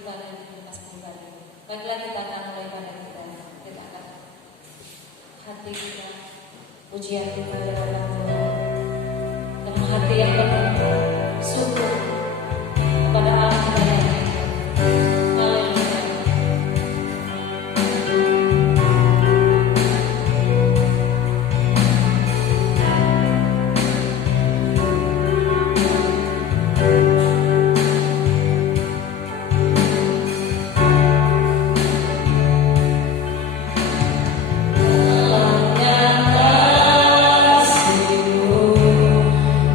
ibadah di lepas ibadah. Baiklah kita akan mulai ibadah kita. Kita akan hati kita, pujian kita kepada Tuhan. Dengan hati yang penuh syukur kepada Allah kita yang hidup. Haleluya. Kasih-Mu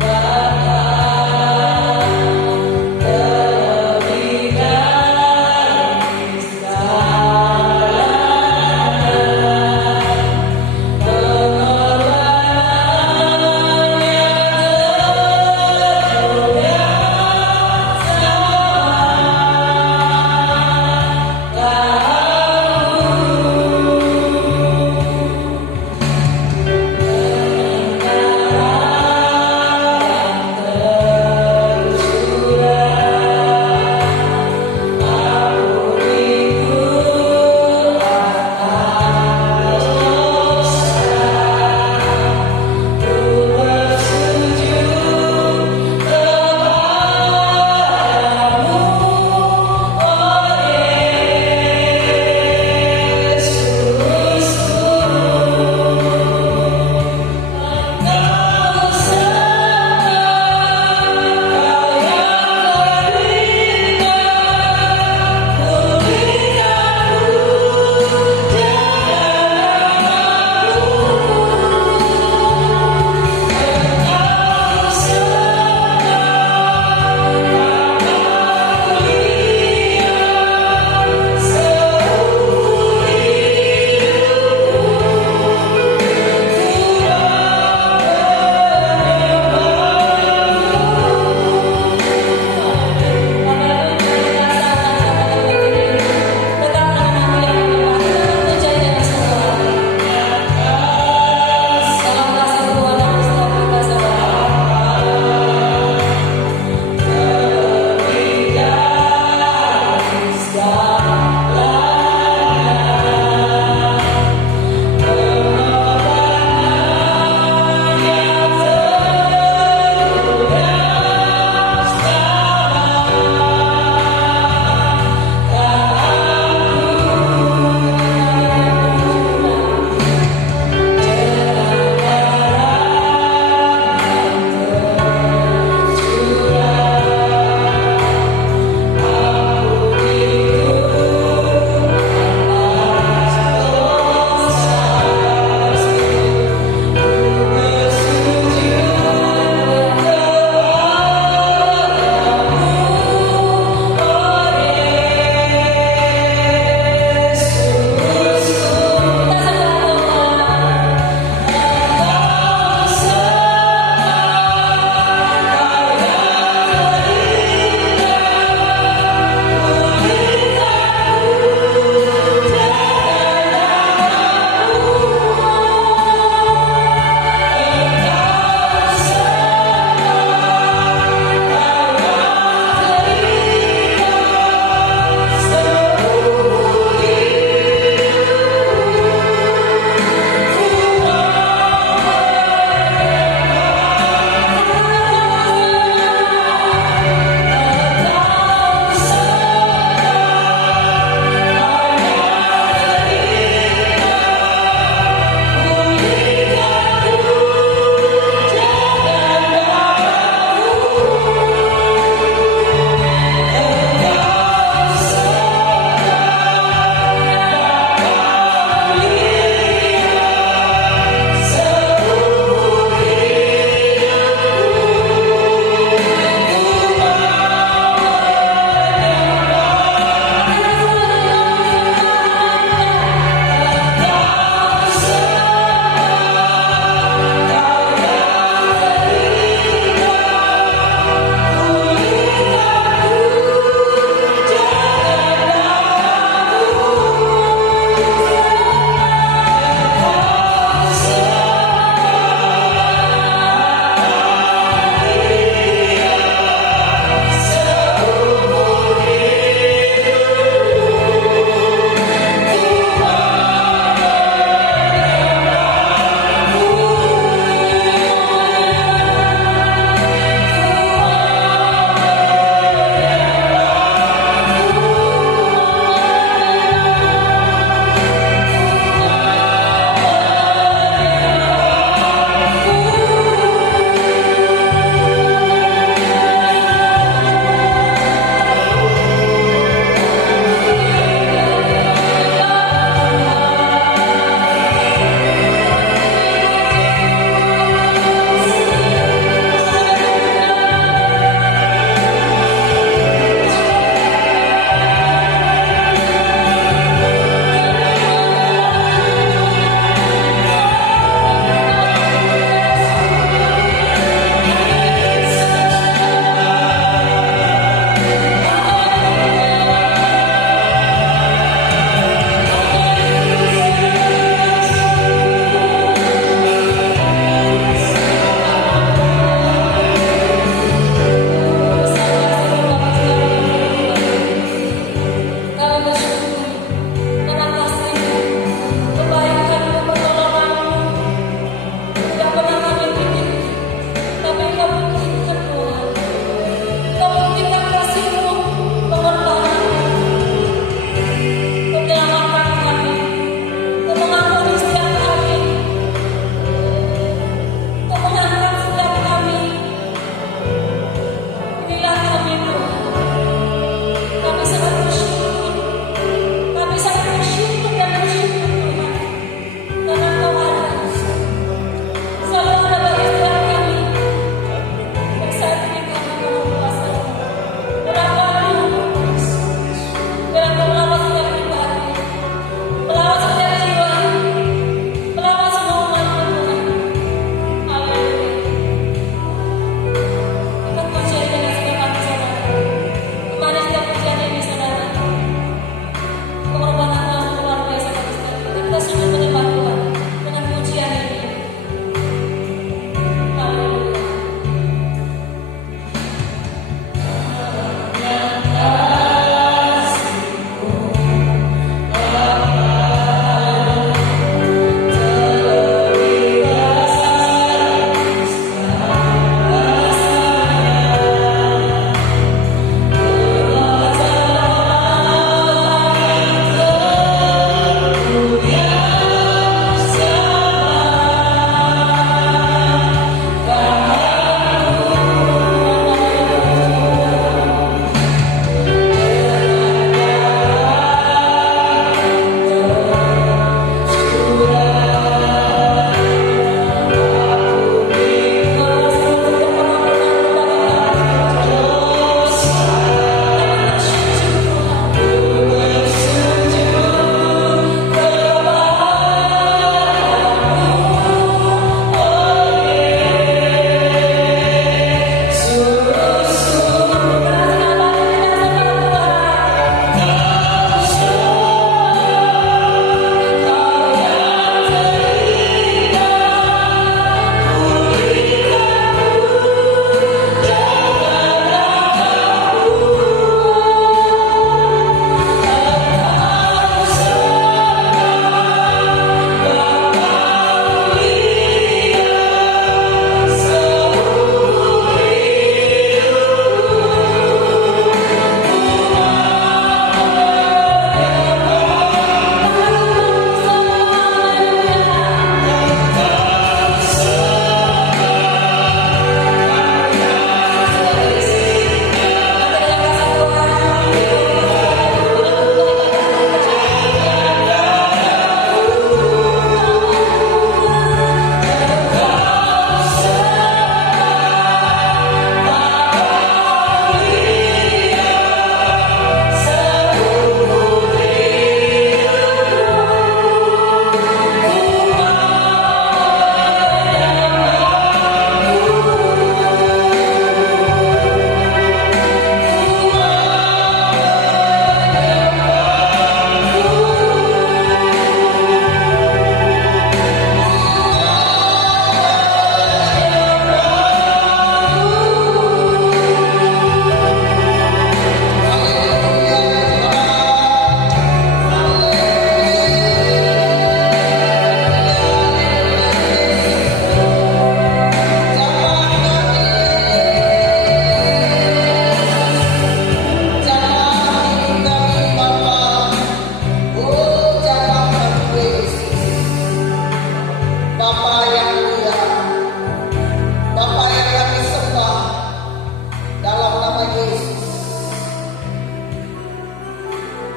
Bapa.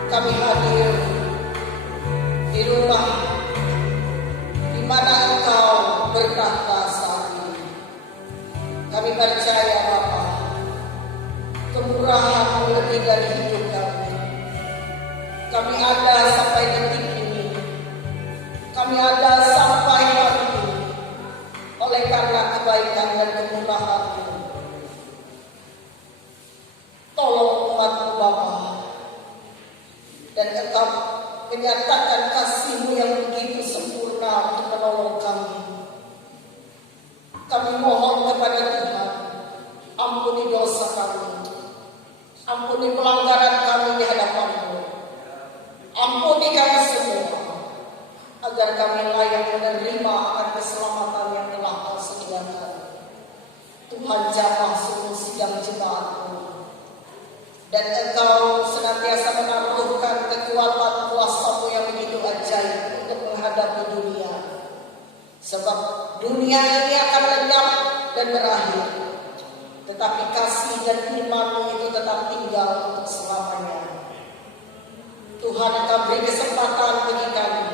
kami hadir di rumah di mana Engkau bertahta saat ini. Kami percaya Bapa, kemurahan-Mu lebih dari hidup kami. Kami ada sampai detik ini. Kami ada sampai hari ini oleh karena kebaikan dan kemurahan-Mu. Tolong umat-Mu Bapa, dan Engkau menyatakan kasih-Mu yang begitu sempurna untuk menolong kami. Kami mohon kepada Tuhan, ampuni dosa kami, ampuni pelanggaran kami di hadapan-Mu, ampuni kami semua, agar kami layak menerima akan keselamatan yang telah Kau sediakan. Tuhan jamah seluruh sidang jemaat-Mu, dan Engkau senantiasa menaruhkan kekuatan kuasa-Mu yang begitu ajaib untuk menghadapi dunia. Sebab dunia ini akan lenyap dan berakhir, tetapi kasih dan firman-Mu itu tetap tinggal untuk selamanya. Tuhan, Engkau beri kesempatan bagi kami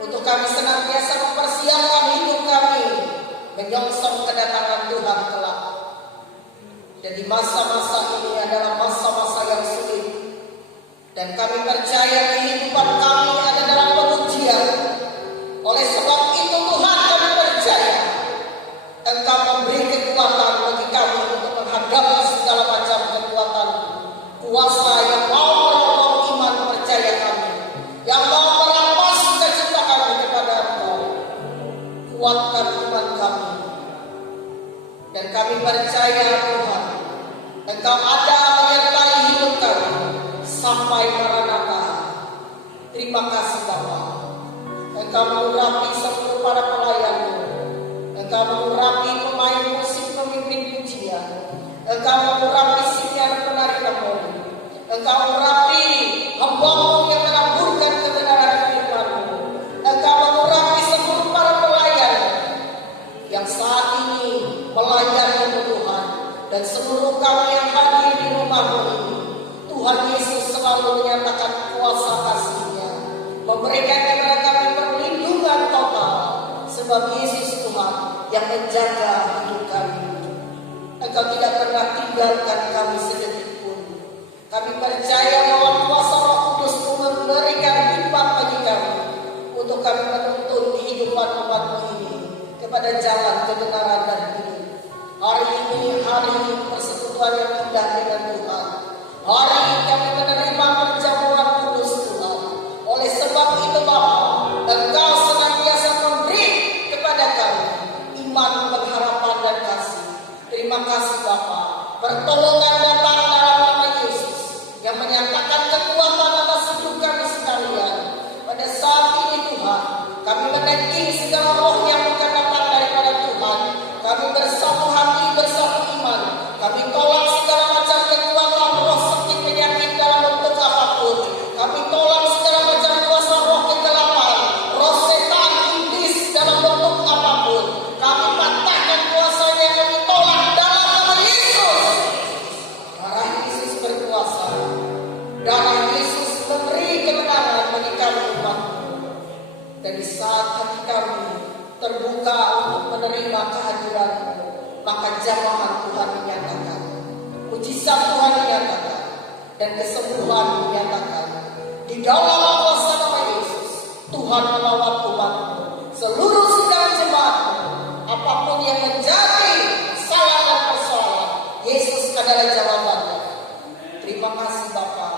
untuk kami senantiasa mempersiapkan hidup kami menyongsong kedatangan Tuhan kelak. Dan di masa-masa ini adalah masa-masa yang sulit, dan kami percaya kehidupan kami ada dalam pengujian. Oleh sebab itu Tuhan, kami percaya Engkau memberi kekuatan bagi kami untuk menghadapi segala macam kekuatan kuasa yang mau menolong iman percaya kami, yang mau merampas sukacita kami kepada Engkau. Kuatkan iman kami, dan kami percaya Tuhan, Engkau ada menyertai hidup kami sampai Maranatha. Terima kasih Bapa. Engkau mengurapi seluruh para pelayan-Mu. Engkau mengurapi pemain musik, pemimpin pujian. Engkau mengurapi siniar penari memori. Engkau mengurapi hamba-Mu yang menaburkan kebenaran firman-Mu. Engkau mengurapi seluruh para pelayan yang saat ini melayani Tuhan, dan seluruh kami yang hadir di rumah-Mu ini. Tuhan Yesus selalu menyatakan kuasa kasih-Nya, memberikan kepada kami perlindungan total, sebab Yesus Tuhan yang menjaga hidup kami. Engkau tidak pernah tinggalkan kami sedetik pun. Kami percaya bahwa kuasa Roh Kudus-Mu memberikan hikmat bagi kami untuk kami menuntun kehidupan umat-Mu ini kepada jalan kebenaran dan hidup. Hari ini persekutuan yang indah dengan Tuhan. Hari ini kami menerima perjamuan kudus Tuhan. Oleh sebab itu Bapa, Engkau senantiasa memberi kepada kami iman, pengharapan dan kasih. Terima kasih Bapa. Pertolongan datang dalam nama Yesus yang menyatakan kekuatan atas hidup kami sekalian. Pada saat ini Tuhan, kami menanti segala roh yang bukan datang daripada Tuhan. Kami bersatu hati, bersatu iman. Kami tolak segala macam kekuatan roh sakit penyakit dalam bentuk apapun. Kami tolak segala macam kuasa roh kegelapan, roh setan, iblis dalam bentuk apapun. Kami patahkan kuasanya, kami tolak dalam nama Yesus. Darah Yesus berkuasa. Darah Yesus memberi kemenangan bagi kami umat-Mu. Dan di saat hati kami terbuka untuk menerima kehadiran-Mu, maka jamahan Tuhan menyatakan, mujizat Tuhan menyatakan, dan kesembuhan menyatakan. Di dalam kuasa nama Yesus, Tuhan melawat umat-Mu, seluruh segala jemaat-Mu, apapun yang menjadi salah dan persoalan, Yesus adalah jawabannya. Terima kasih Bapa.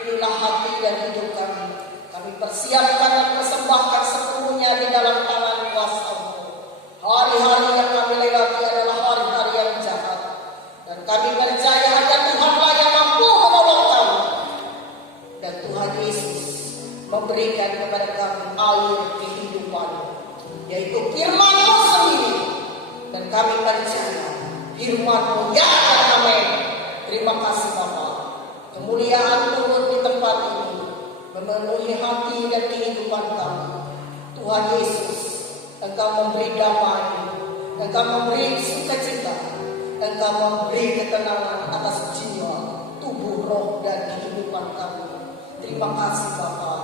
Inilah hati dan hidup kami. Kami persiapkan dan persembahkan sepenuhnya di dalam tangan kuasa-Mu. Hari-hari yang kami lewati adalah hari-hari yang jahat, dan kami percaya hanya Tuhanlah yang mampu menolong kami. Dan Tuhan Yesus memberikan kepada kami air kehidupan, yaitu firman-Mu sendiri. Dan kami percaya firman-Mu ya dan amin. Terima kasih Bapa. Kemuliaan turun di tempat ini, memenuhi hati dan kehidupan kami. Tuhan Yesus, Engkau memberi damai, Engkau memberi sukacita, Engkau memberi ketenangan atas jiwa, tubuh, roh, dan kehidupan kami. Terima kasih Bapa.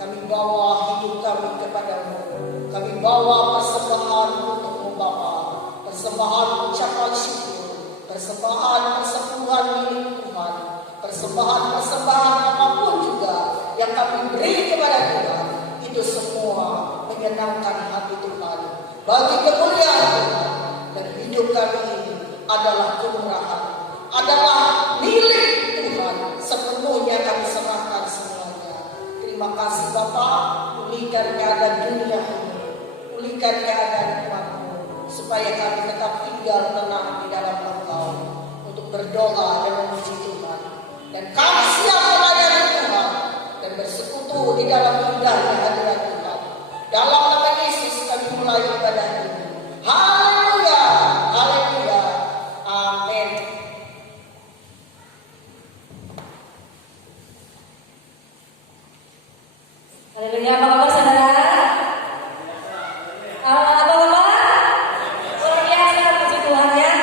Kami bawa hidup kami kepadamu. Kami bawa persembahan untukmu Bapa. Persembahan ucapan syukur. Persembahan persepuluhan milik Tuhan. Persembahan apapun juga yang kami beri kepada Tuhan. Itu semua menyenangkan hati Tuhan. Bagi kemuliaan Tuhan. Dan hidup kami ini adalah kemurahan. Adalah milik Tuhan. Sepenuhnya kami serahkan semuanya. Terima kasih Bapa. Pulihkan keadaan dunia ini. Pulihkan keadaan umatmu. Supaya kami tetap tinggal tenang di dalam Engkau. Untuk berdoa dan memuji Tuhan. Dan kami siap melayani Tuhan. Dan bersekutu di dalam indahnya hadirat Tuhan. Dalam nama Yesus kami mulai ibadah ini. Haleluya. Haleluya. Amin. Haleluya, Bapak-bapak, saudara. Bapak-bapak, luar biasa, puji Tuhan ya.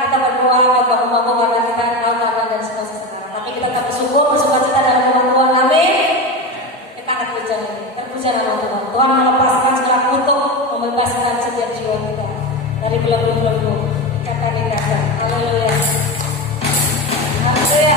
Kita berdoa buat bapak-bapak karena kita tahu keadaan dan situasi sekarang. Tapi kita tetap bersyukur, bersukacita dalam nama Tuhan. Amin. Kita akan terpuja nama Tuhan. Tuhan melepaskan segala kutuk, membebaskan setiap jiwa kita dari belenggu-belenggu ikatan-ikatan. Haleluya. Haleluya.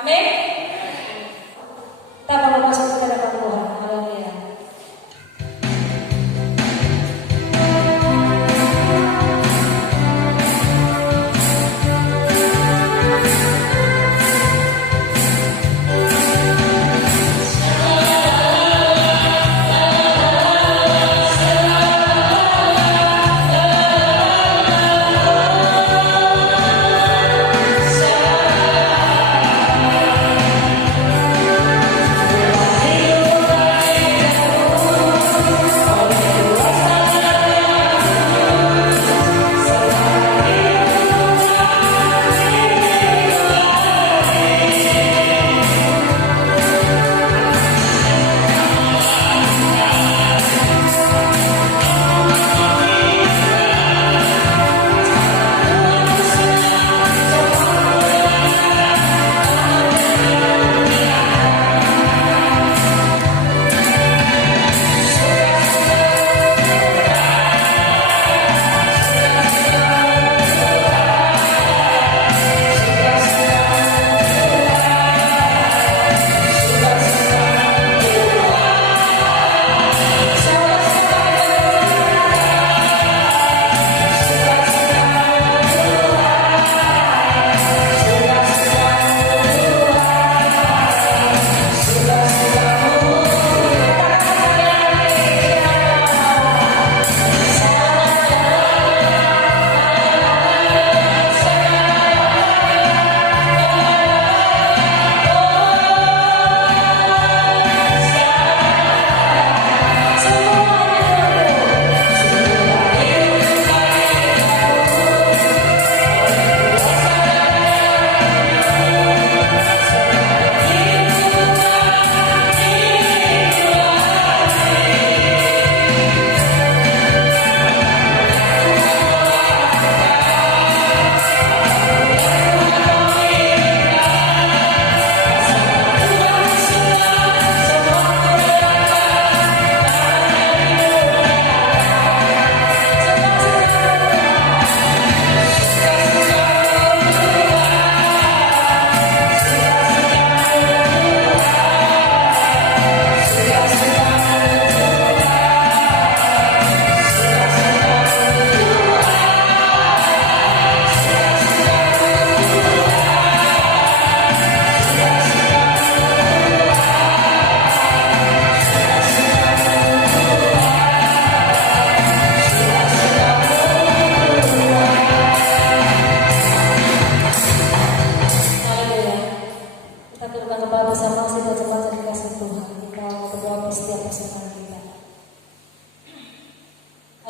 Amin. Kita akan masuk ke hadapan Tuhan. Haleluya.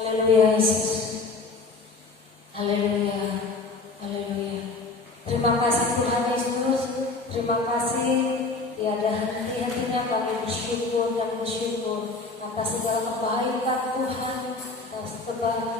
Haleluya Yesus. Haleluya. Haleluya. Terima kasih Tuhan Yesus. Terima kasih tiada henti-hentinya kami bersyukur dan bersyukur atas segala kebaikan Tuhan, atas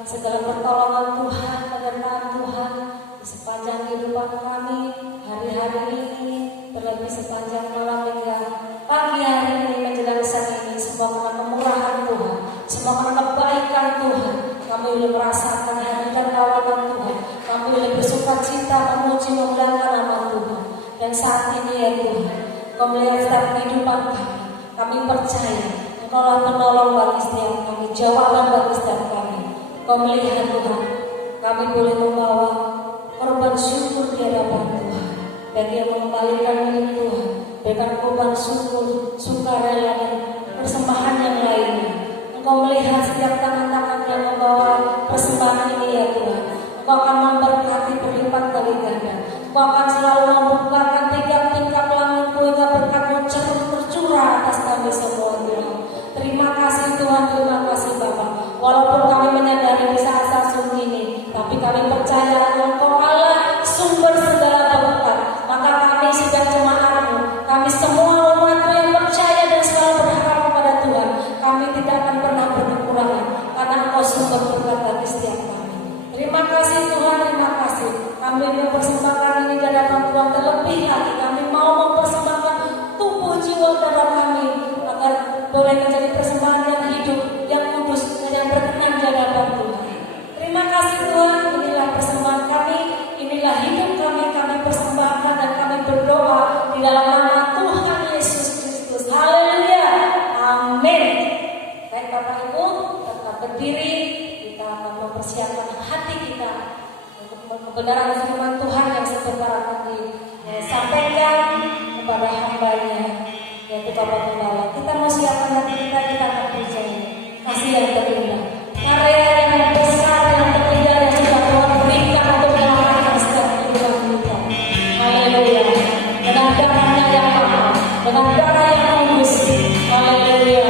segala pertolongan Tuhan, pengertian Tuhan di sepanjang kehidupan kami hari-hari ini, terlebih sepanjang malam hingga pagi hari ini menjelang siang ini. Semua karena kemurahan Tuhan, semua karena kebaikan Tuhan, kami boleh merasakan hadirat kawalan Tuhan. Kami boleh bersuka cita memuji memuliakan nama Tuhan. Dan saat ini ya Tuhan, Kau melihat setiap kehidupan kami. Kami percaya Engkau lah penolong bagi setiap kami, jawaban bagi setiap kami. Kau melihat Tuhan, kami boleh membawa korban syukur di hadapan Tuhan. Bagi yang mengembalikan milik Tuhan, berikan korban syukur, sukarela dan persembahan yang lainnya. Engkau melihat setiap tangan-tangan yang membawa persembahan ini ya Tuhan. Engkau akan memberkati berlipat kali ganda. Engkau akan selalu membukakan tingkap-tingkap langit hingga berkat-Mu tercurah atas kami semua Tuhan. Terima kasih Tuhan, terima kasih Bapa. Walaupun kami menyadari di saat-saat sunyi ini, tapi kami percaya Engkau Allah sumber segala berkat. Maka kami sidang jemaat-Mu, kami semua umat-Mu yang percaya dan selalu berharap kepada Tuhan, kami tidak akan pernah berkekurangan karena Engkau sumber berkat bagi setiap kami. Terima kasih Tuhan, terima kasih. Kami mempersembahkan ini di hadapan Tuhan. kebenaran firman Tuhan yang sebentar akan disampaikan kepada hambanya, yaitu Bapak Gembala. Kita mau siapkan hati kita akan percaya kasih yang terindah, karya yang besar yang terindah yang sudah Tuhan berikan untuk menyelamatkan setiap kehidupan kita. Haleluya. Dengan darahnya yang mahal, dengan darah yang tembus. Haleluya.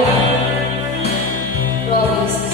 Glory Yesus.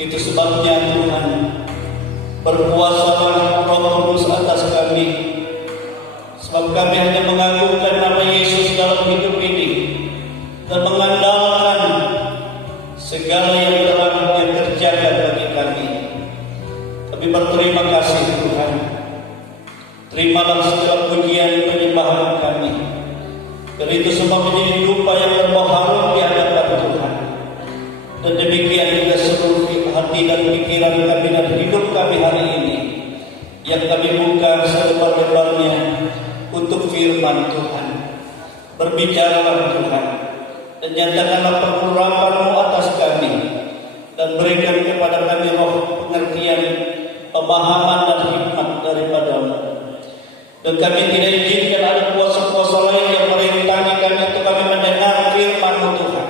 Itu sebabnya Tuhan, berkuasalah Roh Kudus atas kami, sebab kami hanya mengagungkan nama Yesus dalam hidup ini dan mengandalkan segala yang telah terjaga bagi kami. Kami berterima kasih Tuhan. Terimalah segala pujian penyembahan kami. Dan itu semua menjadi dupa yang berbau harum di hadapan Tuhan. Dan demikian juga seluruh hati dan pikiran kami dan hidup kami hari ini, yang kami buka selebar-lebarnya untuk firman Tuhan. Berbicaralah Tuhan, dan nyatakanlah pengurapan-Mu atas kami, dan berikan kepada kami roh pengertian, pemahaman dan hikmat daripada-Mu. Dan kami tidak izinkan ada kuasa-kuasa lain yang merintangi kami untuk kami mendengar firman-Mu Tuhan.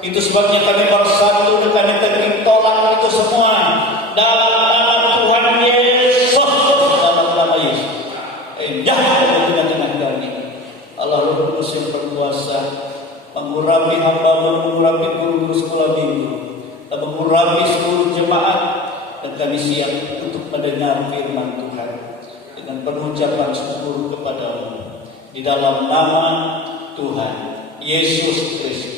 Itu sebabnya kami bersatu dan kami tolak itu semua dalam nama Tuhan Yesus. Dalam nama Yesus. Jangan di tengah-tengah kami. Allah Roh Kudus yang berkuasa mengurapi hamba-Mu, mengurapi guru-guru sekolah minggu, dan mengurapi seluruh jemaat, dan kami siap untuk mendengar firman Tuhan dengan pengucapan syukur kepada-Mu di dalam nama Tuhan Yesus Kristus.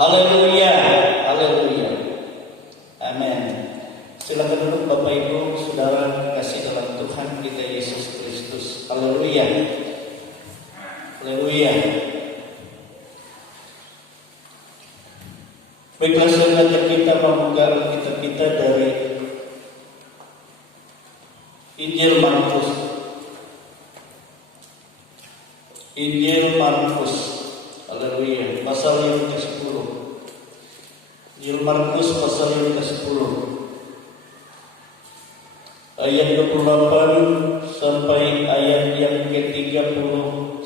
Haleluya, haleluya, amin. Silakan duduk Bapak Ibu, Saudara kasih dalam Tuhan kita Yesus Kristus. Haleluya, haleluya. Baiklah saudara, kita membuka Alkitab kita dari Injil Markus. Injil Markus, haleluya, pasal yang ke-10. Injil Markus pasal yang ke-10, ayat 28 sampai ayat yang ke-31.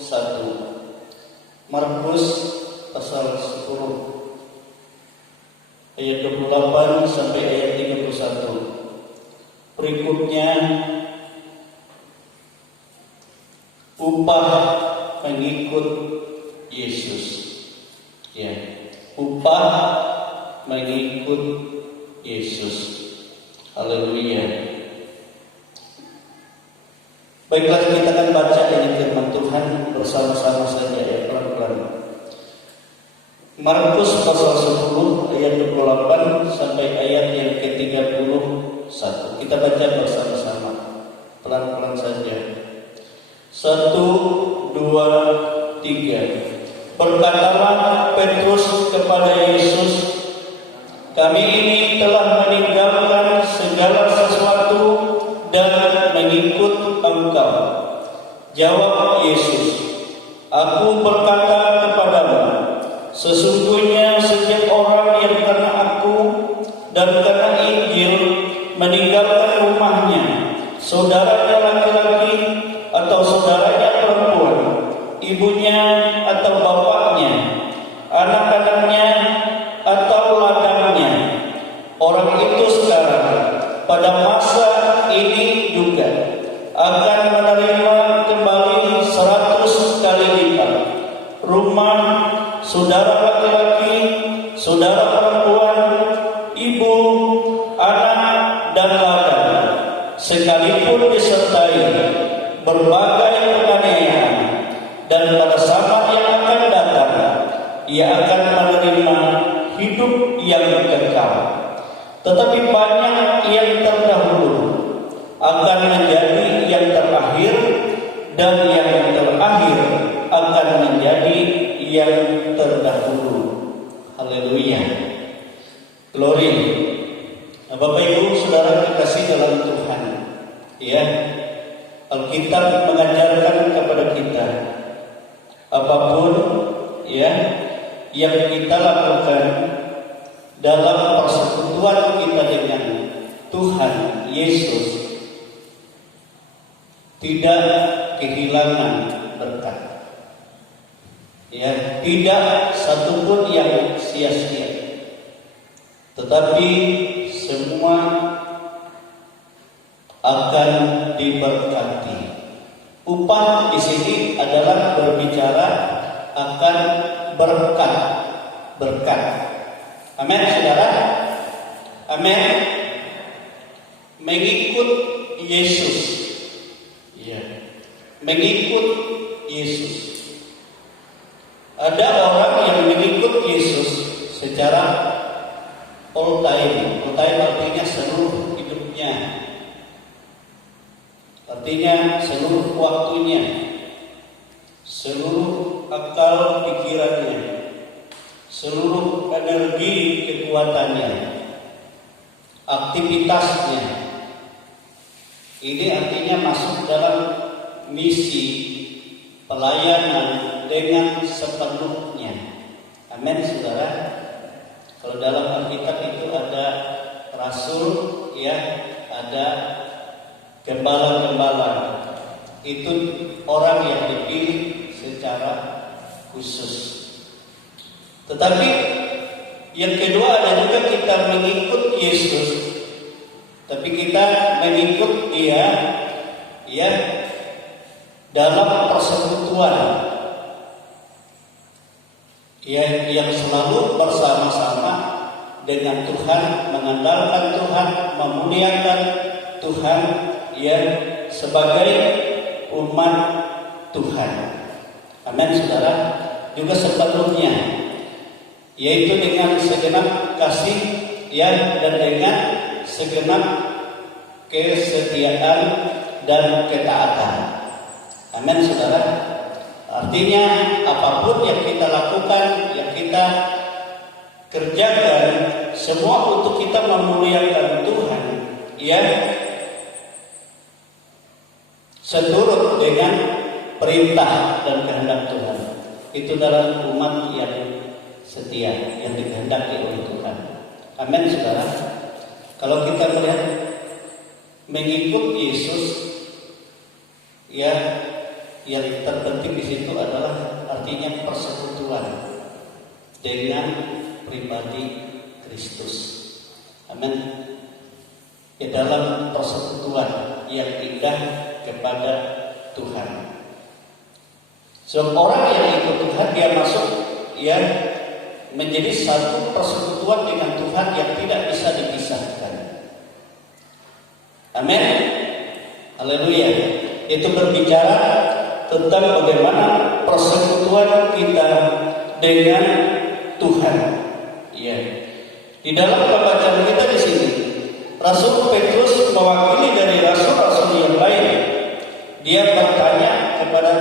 Markus pasal 10 ayat 28 sampai ayat 31. Berikutnya upah mengikut Yesus. Ya, upah mengikut Yesus. Haleluya. Baiklah, kita akan baca ini firman Tuhan bersama-sama saja ya, pelan-pelan. Markus pasal 10 ayat 28 sampai ayat yang ke-31. Kita baca bersama-sama, pelan-pelan saja. 1, 2, 3. Berkatalah Petrus kepada Yesus, kami ini telah meninggalkan segala sesuatu dan mengikut Engkau. Jawab Yesus, aku berkata kepadamu, sesungguhnya setiap orang yang karena aku dan karena Injil meninggalkan rumahnya, saudaranya laki-laki atau saudaranya perempuan, ibunya atau bapaknya, anak-anaknya atau ladangnya, orang itu sekarang pada masa ini juga akan menerima kembali 100 kali lipat rumah, saudara laki-laki, saudara perempuan, ibu, anak, dan ladang, sekalipun disertai berbagai penganiayaan, dan pada zaman yang akan datang ia akan menerima hidup yang kekal. Tetapi banyak yang terdahulu akan menjadi yang terakhir, dan yang terakhir akan menjadi yang terdahulu. Haleluya, glory. Bapak Ibu Saudara kekasih dalam Tuhan, ya, Alkitab mengajarkan kepada kita apapun ya yang kita lakukan dalam persekutuan kita dengan Tuhan Yesus tidak kehilangan berkat. Ya, tidak satupun yang sia-sia, tetapi semua akan diberkati. Upah di sini adalah berbicara akan berkat. Amin, saudara. Amin. Mengikut Yesus. Ya. Mengikut Yesus. Ada orang yang mengikut Yesus secara all time. All time artinya seluruh hidupnya. Artinya seluruh waktunya. Seluruh akal pikirannya. Seluruh energi kekuatannya. Aktivitasnya. Ini artinya masuk dalam misi pelayanan dengan sepenuhnya. Amin, saudara. Kalau dalam Alkitab itu ada rasul, ya, ada gembala-gembala. Itu orang yang dipilih secara khusus. Tetapi yang kedua ada juga kita mengikut Yesus, tapi kita mengikut Dia, ya, dalam persekutuan. Ya, yang selalu bersama-sama dengan Tuhan, mengandalkan Tuhan, memuliakan Tuhan, ya, sebagai umat Tuhan. Amin, saudara. Juga sepenuhnya, yaitu dengan segenap kasih, ya, dan dengan segenap kesetiaan dan ketaatan. Amin, saudara. Artinya apapun yang kita lakukan, yang kita kerjakan, semua untuk kita memuliakan Tuhan, ya, seturut dengan perintah dan kehendak Tuhan. Itu dalam umat yang setia, yang dikehendaki oleh Tuhan. Amin, saudara. Kalau kita melihat mengikut Yesus, ya, yang terpenting di situ adalah artinya persekutuan dengan pribadi Kristus. Amin. Di dalam persekutuan yang indah kepada Tuhan. Seorang yang ikut Tuhan, dia masuk, ya, menjadi satu persekutuan dengan Tuhan yang tidak bisa dipisahkan. Amin. Haleluya. Itu berbicara tentang bagaimana persekutuan kita dengan Tuhan. Ya. Di dalam pembacaan kita di sini, Rasul Petrus mewakili dari rasul-rasul yang lain. Dia bertanya kepada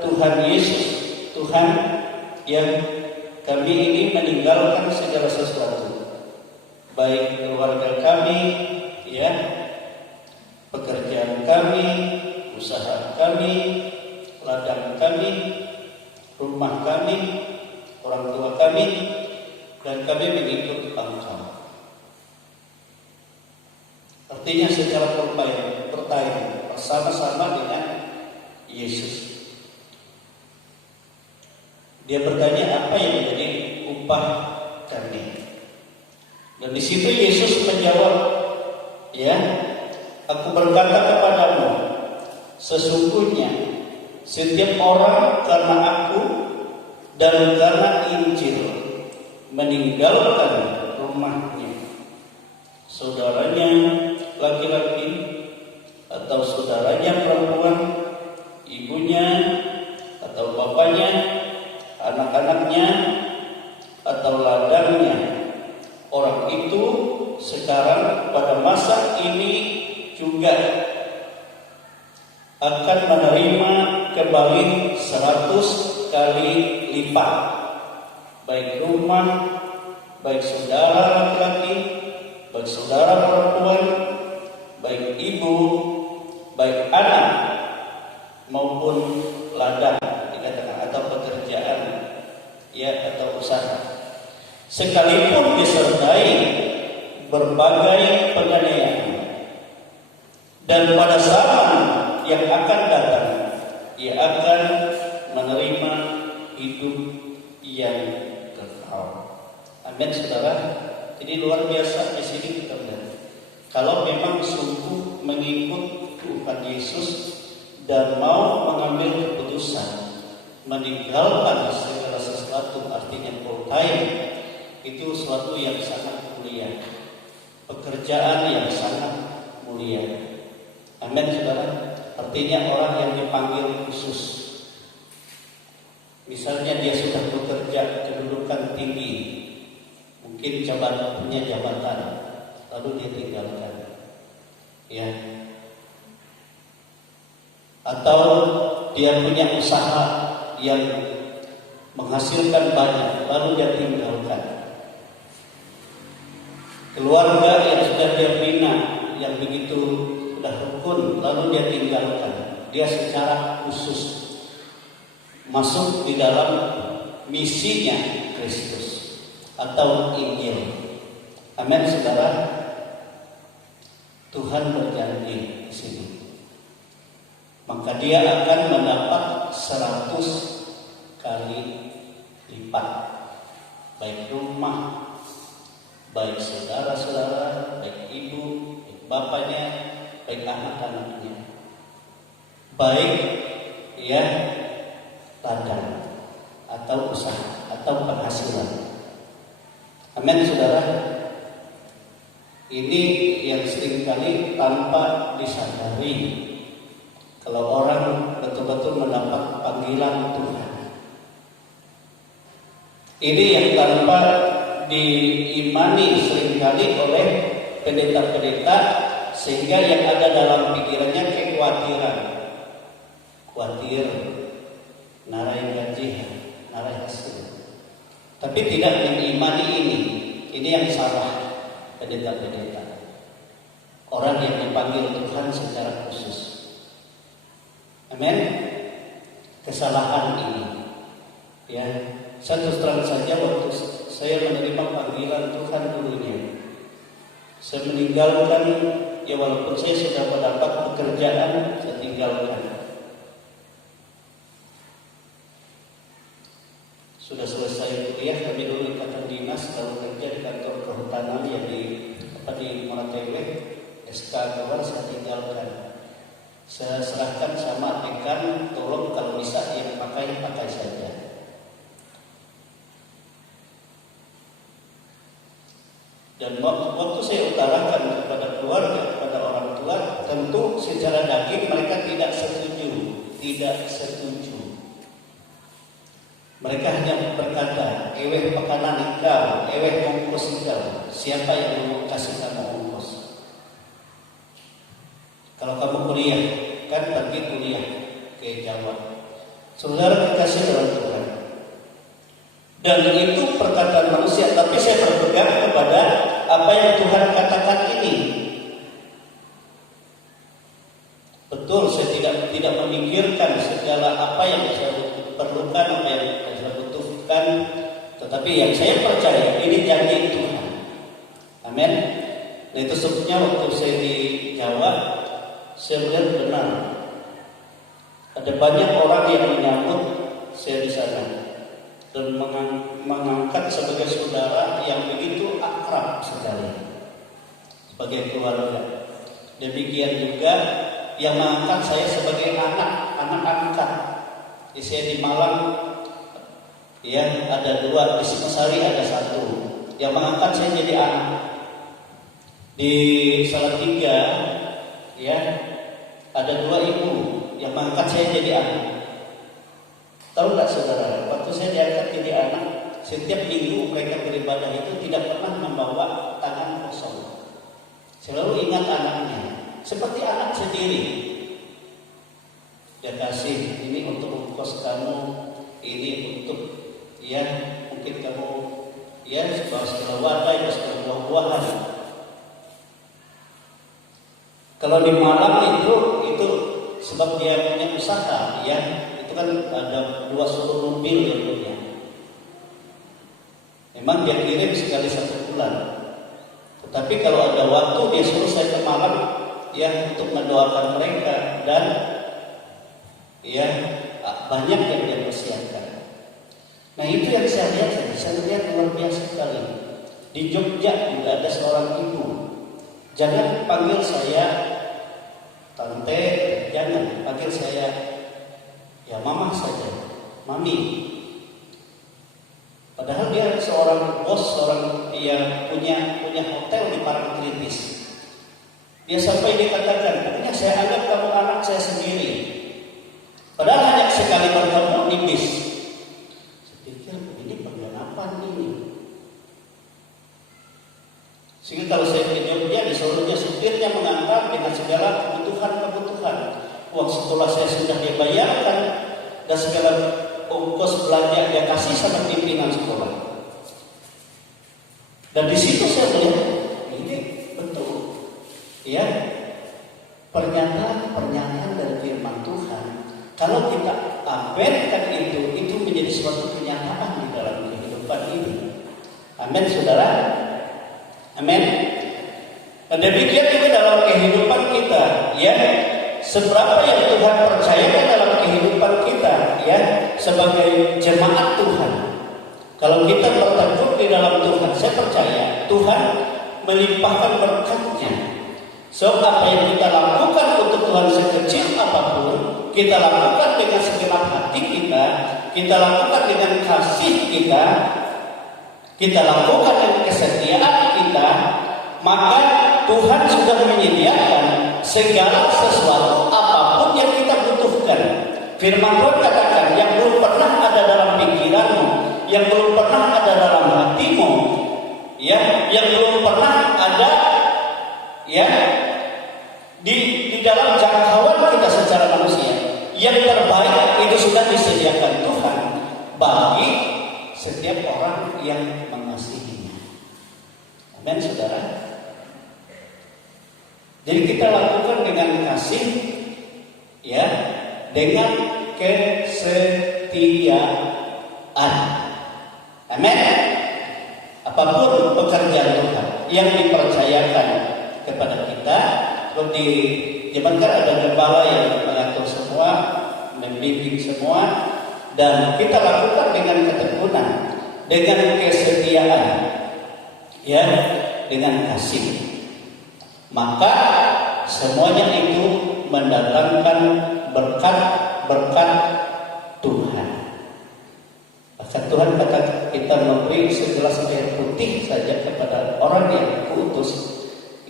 Tuhan Yesus, Tuhan, yang kami ini meninggalkan segala sesuatu, baik keluarga kami, ya, pekerjaan kami, usaha kami, ladang kami, rumah kami, orang tua kami, dan kami mengikut Engkau. Artinya secara bertanya bersama-sama dengan Yesus. Dia bertanya apa yang menjadi upah kami. Dan di situ Yesus menjawab, ya, aku berkata kepadamu, sesungguhnya setiap orang karena aku dan karena Injil meninggalkan rumahnya, saudaranya laki-laki atau saudaranya perempuan, ibunya atau bapaknya, anak-anaknya atau ladangnya, orang itu sekarang pada masa ini juga akan menerima kembali 100 kali lipat, baik rumah, baik saudara laki-laki, baik saudara perempuan, baik ibu, baik anak, maupun ladang dikatakan, atau pekerjaan, ya, atau usaha, sekalipun disertai berbagai penganiayaan. Dan pada zaman yang akan datang, ia akan menerima hidup yang kekal. Amin, saudara. Jadi luar biasa di sini kita lihat. Kalau memang sungguh mengikut Tuhan Yesus dan mau mengambil keputusan meninggalkan segala sesuatu, artinya full time, itu sesuatu yang sangat mulia. pekerjaan yang sangat mulia. Amin, saudara. Artinya orang yang dipanggil khusus. Misalnya dia sudah bekerja kedudukan tinggi, mungkin punya jabatan, lalu dia tinggalkan, ya. Atau dia punya usaha yang menghasilkan banyak, lalu dia tinggalkan. Keluarga yang sudah dia bina, yang begitu sudah rukun, lalu dia tinggalkan. Dia secara khusus masuk di dalam misinya Kristus atau Injil. Amin, saudara. Tuhan berjanji di sini, maka dia akan mendapat 100 kali lipat, baik rumah, baik saudara-saudara, baik ibu, baik bapaknya, baik anak-anaknya, baik ya ladang atau usaha atau penghasilan. Amin, saudara. Ini yang seringkali tanpa disadari, kalau orang betul-betul mendapat panggilan Tuhan. Ini yang tanpa diimani seringkali oleh pendeta-pendeta, sehingga yang ada dalam pikirannya kekhawatiran, khawatir, narai gaji, narai hasil. Tapi tidak mengimani ini. Ini yang salah pendeta-pendeta. Orang yang dipanggil Tuhan secara khusus. Amin. Kesalahan ini, ya. Saya terus terang saja, waktu saya menerima panggilan Tuhan dulunya, saya meninggalkan, ya walaupun saya sudah mendapat pekerjaan, saya tinggalkan. Sudah selesai kuliah, kami dulu ikatan dinas, lalu kerja di kantor kehutanan yang di Moratewe, SK keluar, saya tinggalkan. Saya serahkan sama dekan, tolong kalau bisa yang pakai saja. Dan waktu saya utarakan kepada keluarga, kepada orang tua, tentu secara daging mereka tidak setuju. Mereka hanya berkata, eweh pakanan engkau, eweh ongkos engkau. Siapa yang mau kasih kamu ongkos? Kalau kamu kuliah, kan pergi kuliah ke Jawa. Saudara dikasih dalam Tuhan. Dan itu perkataan manusia, tapi saya berpegang kepada apa yang Tuhan katakan ini. Betul, saya tidak memikirkan segala apa yang saya perlukan, apa yang saya butuhkan, tetapi yang saya percaya ini janji Tuhan. Amin. Nah, itu sebabnya waktu saya di Jawa, saya melihat benar ada banyak orang yang menyambut saya di sana dan mengangkat sebagai saudara yang begitu akrab sekali, sebagai keluarga. Demikian juga yang mengangkat saya sebagai anak angkat. Di saya di Malang, ya ada 2, di Singosari ada 1 yang mengangkat saya jadi anak. Di Salatiga, ya ada 2 ibu yang mengangkat saya jadi anak. Tahu nggak saudara, waktu saya diangkat jadi anak, setiap minggu mereka beribadah itu tidak pernah membawa tangan kosong. Selalu ingat anaknya, seperti anak sendiri. Dia kasih, ini untuk ongkos kamu, ini untuk, ya mungkin kamu, ya segala wadai, segala buah-buahan. Kalau di Malang itu sebab dia punya usaha, ya itu kan ada 2 seluruh mobil yang punya. Memang dia kirim sekali 1 bulan. Tetapi kalau ada waktu dia suruh saya ke Malang, ya untuk mendoakan mereka, dan ya banyak yang dia persiapkan. Nah itu yang saya lihat luar biasa sekali. Di Jogja juga ada seorang ibu. Jangan panggil saya tante, jangan panggil saya ya mama saja, mami. Pada Padahal dia seorang bos, seorang yang punya hotel di Parangtritis. Dia sampai dikatakan, pokoknya saya anggap kamu anak saya sendiri. Padahal hanya sekali bertemu di bis. Saya pikir ini penggenapan ini. Sehingga kalau saya ke Jogja, disuruhnya supirnya mengantar dengan segala kebutuhan. Uang sekolah saya sudah dibayarkan dan segala ongkos belanja dia kasih sama pimpinan sekolah. Dan di situ saya melihat ini betul, ya, pernyataan dari firman Tuhan. Kalau kita abaikan itu menjadi suatu kenyataan di dalam kehidupan ini. Amin, saudara. Amin. Dan demikian juga dalam kehidupan kita, ya. Seberapa yang Tuhan percayakan dalam kehidupan kita, ya, sebagai jemaat Tuhan. Kalau kita bertekun di dalam Tuhan, saya percaya Tuhan melimpahkan berkat-Nya. So, apa yang kita lakukan untuk Tuhan sekecil apapun, kita lakukan dengan segenap hati kita lakukan dengan kasih kita lakukan dengan kesetiaan kita, maka Tuhan sudah menyediakan segala sesuatu apapun yang kita butuhkan. Firman Tuhan katakan, yang belum pernah ada dalam pikiranmu, yang belum pernah ada dalam hatimu, ya, yang belum pernah ada, ya, di dalam jangkauan kita secara manusia, yang terbaik itu sudah disediakan Tuhan bagi setiap orang yang mengasihinya. Amin, saudara. Jadi kita lakukan dengan kasih, ya, dengan kesetiaan. Amin. Apapun pekerjaan Tuhan yang dipercayakan kepada kita, seperti zaman kan ada gembala yang mengatur semua, membimbing semua, dan kita lakukan dengan ketekunan, dengan kesetiaan, ya, dengan kasih. Maka semuanya itu mendatangkan berkat Tuhan. Bahkan Tuhan kata kita memberi segelas air putih saja kepada orang yang kuutus,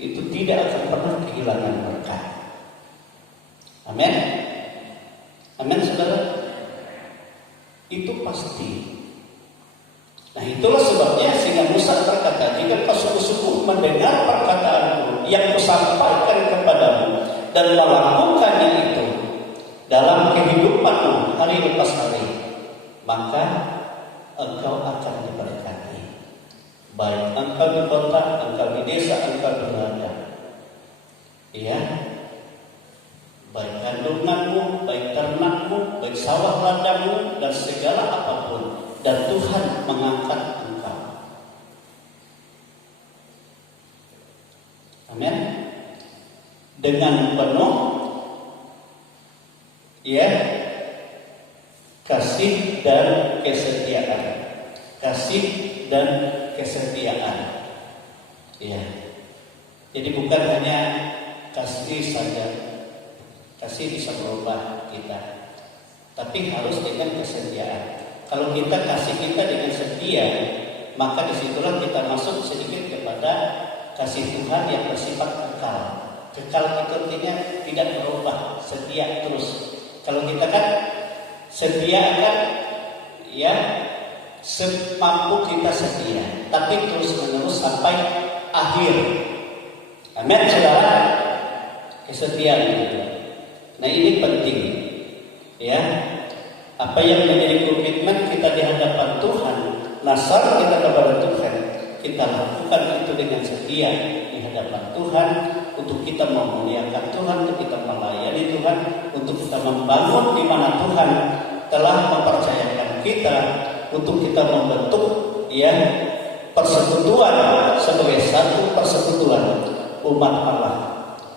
itu tidak akan pernah kehilangan berkat. Amin. Amin, saudara. Itu pasti. Nah, itulah sebabnya sehingga Musa berkata, jika kau sungguh-sungguh mendengar perkataanku yang kusampaikan kepadamu dan melakukannya itu dalam kehidupanmu hari lepas hari, maka engkau akan diberkati. Baik engkau di kota, engkau di desa, engkau di ladang. Ya, baik kandunganmu, baik ternakmu, baik sawah ladangmu, dan segala apapun, dan Tuhan mengangkat engkau. Amin. Dengan penuh, ya, kasih dan kesetiaan. Kasih dan kesetiaan. Ya. Jadi bukan hanya kasih saja. Kasih bisa berubah kita, tapi harus dengan kesetiaan. Kalau kita kasih kita dengan setia, maka disitulah kita masuk sedikit kepada kasih Tuhan yang bersifat kekal. Kekal itu artinya tidak berubah, setia terus. Kalau kita kan setia kan, ya, semampu kita setia, tapi terus menerus sampai akhir. Amin, saudara. Kesetiaan itu. Nah, ini penting, ya. Apa yang menjadi komitmen kita di hadapan Tuhan, nasar kita kepada Tuhan, kita lakukan itu dengan setia di hadapan Tuhan, untuk kita memuliakan Tuhan, untuk kita melayani Tuhan, untuk kita membangun di mana Tuhan telah mempercayakan kita, untuk kita membentuk, ya, persekutuan sebagai satu persekutuan umat Allah,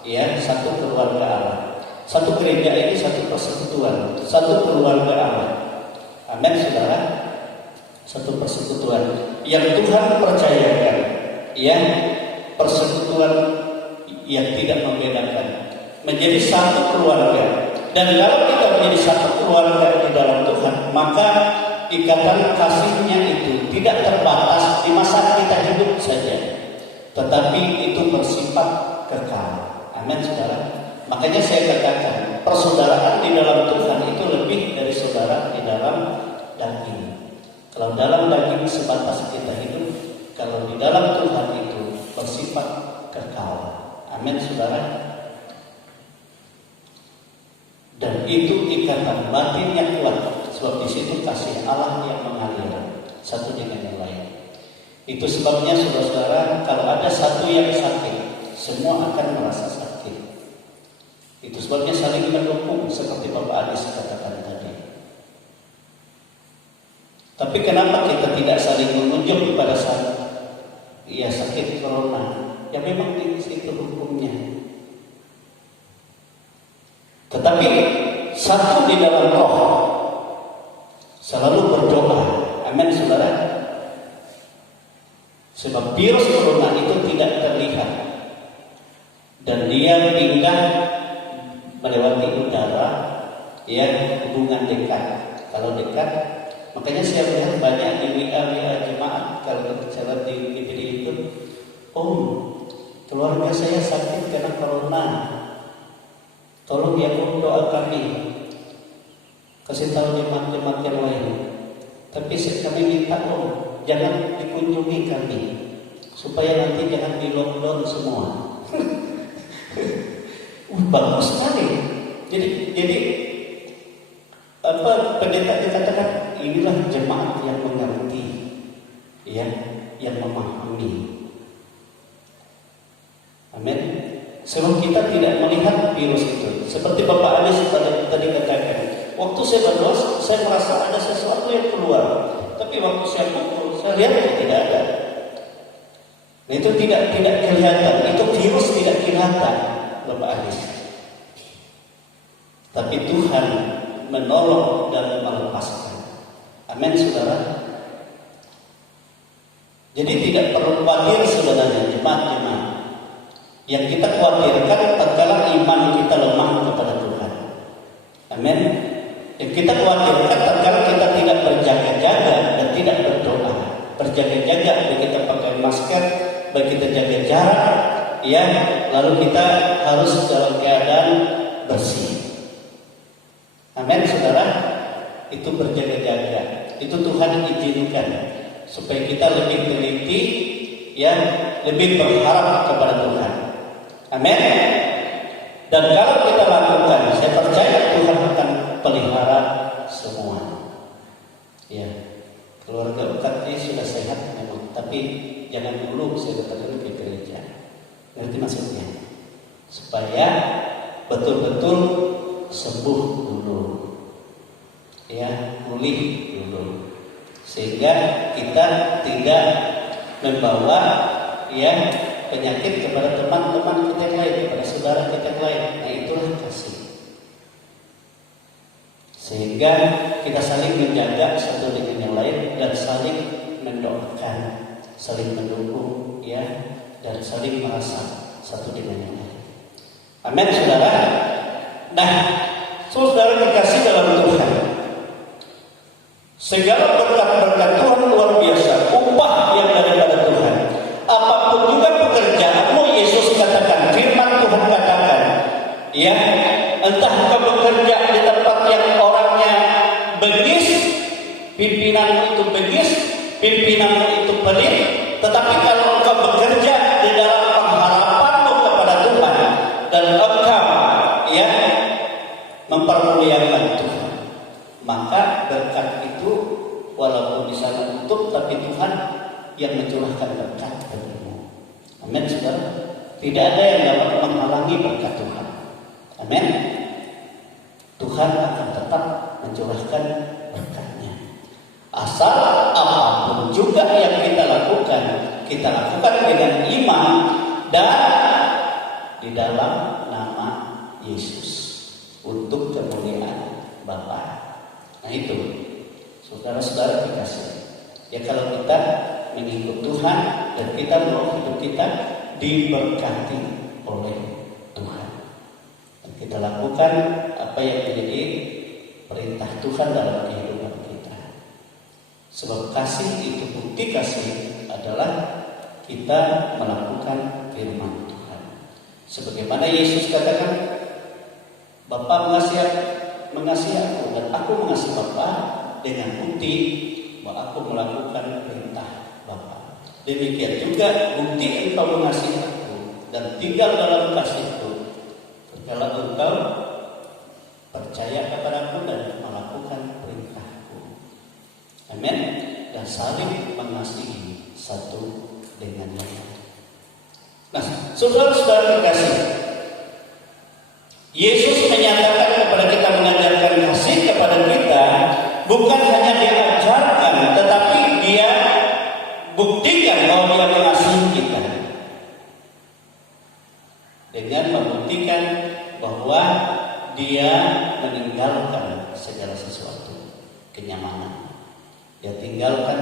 ya, satu keluarga Allah. Satu gereja ini satu persekutuan, satu keluarga Allah. Amin, saudara. Satu persekutuan yang Tuhan percayakan, ya, persekutuan yang tidak membedakan, menjadi satu keluarga. Dan kalau kita menjadi satu keluarga di dalam Tuhan, maka ikatan kasihnya itu tidak terbatas di masa kita hidup saja, tetapi itu bersifat kekal. Amin, saudara. Makanya saya katakan, persaudaraan di dalam Tuhan itu lebih dari saudara di dalam daging. Kalau dalam daging sebatas kita hidup, kalau di dalam Tuhan itu bersifat kekal. Amin, saudara. Dan itu ikatan batin yang kuat, sebab di situ kasih Allah yang mengalir satu dengan yang lain. Itu sebabnya saudara-saudara, kalau ada satu yang sakit, semua akan merasa sakit. Itu sebabnya saling mendukung, seperti Bapak Adis katakan tadi. Tapi kenapa kita tidak saling menunjuk pada saat ia sakit corona? Ya memang di situ hukumnya. Tetapi satu di dalam roh, selalu berdoa. Amin, saudara. Sebab virus corona itu tidak terlihat, dan dia pindah melewati udara, ya, hubungan dekat. Kalau dekat, makanya saya lihat banyak di WA jemaat kalau bicara di video itu, keluarga saya sakit karena corona, tolong ya doa kami, kasih tahu jemaat-jemaat yang lain. Tapi kami minta jangan dikunjungi kami, supaya nanti jangan di lockdown semua. Bagus sekali. Jadi apa pendeta dikatakan, inilah jemaat yang mengerti, ya, yang memahami. Amin. Sebab kita tidak melihat virus itu. Seperti Bapak Anis tadi katakan, waktu saya berdoa, saya merasa ada sesuatu yang keluar. Tapi waktu saya pukul, saya lihat tidak ada. Nah, itu tidak kelihatan. Itu virus tidak kelihatan, Bapak Anis. Tapi Tuhan menolong dan melepaskan. Amin, saudara. Jadi tidak perlu khawatir sebenarnya jemaat-jemaat. Yang kita khawatirkan tatkala iman kita lemah kepada Tuhan. Amin. Yang kita khawatirkan tatkala kita tidak berjaga-jaga dan tidak berdoa. Berjaga-jaga, baik kita pakai masker, baik kita jaga jarak, ya, lalu kita harus dalam keadaan bersih. Amin, saudara. Itu berjaga-jaga. Itu Tuhan izinkan supaya kita lebih teliti, ya, lebih berharap kepada Tuhan. Amin. Dan kalau kita lakukan, saya percaya Tuhan akan pelihara semua. Ya, keluarga Ukati sudah sehat memang, tapi jangan dulu saya katakan ke gereja. Ngerti maksudnya? Supaya betul-betul sembuh dulu, ya, pulih dulu, sehingga kita tidak membawa, ya, penyakit kepada teman-teman kita yang lain, kepada saudara kita yang lain. Nah, itulah kasih. Sehingga kita saling menjaga satu dengan yang lain dan saling mendoakan, saling mendukung, ya, dan saling merasa satu dengan yang lain. Amin, saudara. Nah, saudara dikasih dalam Tuhan, segala berkat-berkat Tuhan luar biasa, upah yang daripada Tuhan. Apapun juga pekerjaanmu, Yesus katakan, firman Tuhan katakan, ya, entah kau bekerja di tempat yang orangnya begis, pimpinanmu itu begis, pimpinanmu itu pelit, tetapi kalau engkau bekerja di dalam pengharapanmu kepada Tuhan dan engkau, ya, mempermuliakan Tuhan, maka berkat itu walaupun di sana tutup, tapi Tuhan yang mencurahkan berkat bagimu. Amin, saudara. Tidak ada yang dapat menghalangi berkat Tuhan. Amin. Tuhan akan tetap mencurahkan berkatnya. Asal apapun juga yang kita lakukan dengan iman dan di dalam nama Yesus untuk kemuliaan Bapa. Nah, itu saudara-saudara dikasih. Ya, kalau kita mengikut Tuhan dan kita mau hidup kita diberkati oleh Tuhan, dan kita lakukan apa yang menjadi perintah Tuhan dalam kehidupan kita. Sebab kasih itu, bukti kasih adalah kita melakukan firman Tuhan. Sebagaimana Yesus katakan, Bapa mengasihi aku dan aku mengasihi Bapa, dengan bukti bahwa aku melakukan perintah Bapa. Demikian juga bukti engkau mengasihi aku dan tinggal dalam kasihku, kalau engkau percaya kepadaku dan melakukan perintahku. Amin. Dan saling mengasihi satu dengan yang lain. Nah, saudara-saudara terkasih, Yesus menyatakan kepada kita, mengajarkan kasih kepada kita, bukan hanya diajarkan, tetapi dia buktikan bahwa dia mengasihi kita dengan membuktikan bahwa dia meninggalkan segala sesuatu kenyamanan. Dia tinggalkan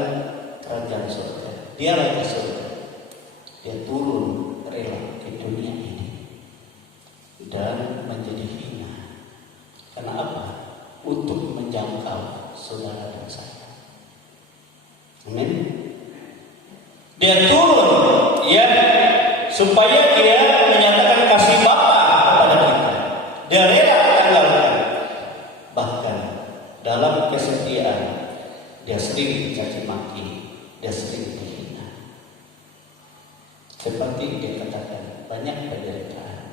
kerajaan surga. Dia raja surga. Dia turun rela ke dunia ini dan menjadi hina. Karena apa? Untuk menjangkau saudara dan saya. Amin. Dia turun ya supaya dia menyatakan kasih Bapa kepada kita. Dia rela menanggalkan. Bahkan dalam kesetiaan dia sering dicaci maki, dia sering dihina. Seperti dia katakan, banyak penderitaan.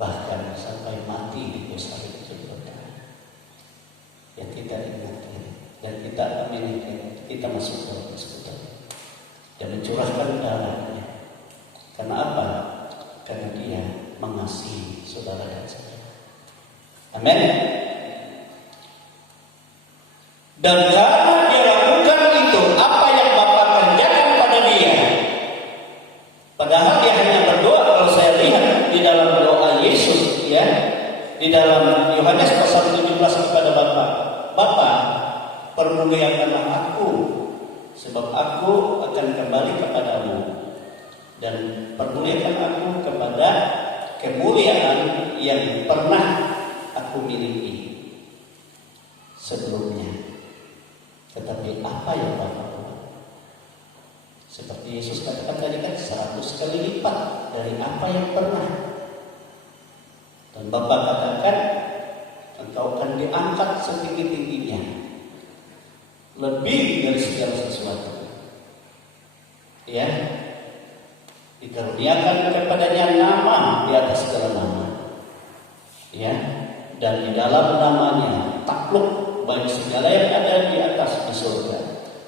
Bahkan sampai mati di salib kemuliaan. Yang kita ingatkan dan kita aminkan, kita masuk dalam persekutuan dan mencurahkan darahnya. Karena apa? Karena dia mengasihi saudara dan saudara. Amin. Dan karena dia lakukan itu, apa yang Bapa kerjakan pada dia, padahal dia hanya berdoa. Kalau saya lihat di dalam doa Yesus, ya, di dalam Yohanes pasal 17 kepada Bapa, Bapa, permuliakanlah aku, sebab aku akan kembali kepadamu, dan permuliakan aku kepada kemuliaan yang pernah aku miliki sebelumnya. Tetapi apa yang Bapa buat? Seperti Yesus katakan tadi kan 100 kali lipat dari apa yang pernah. Dan Bapa katakan, engkau akan diangkat setinggi-tingginya, lebih dari segala sesuatu. Ya, dikaruniakan kepadanya nama di atas segala nama. Ya, dan di dalam namanya takluk baik segala yang ada di atas di surga,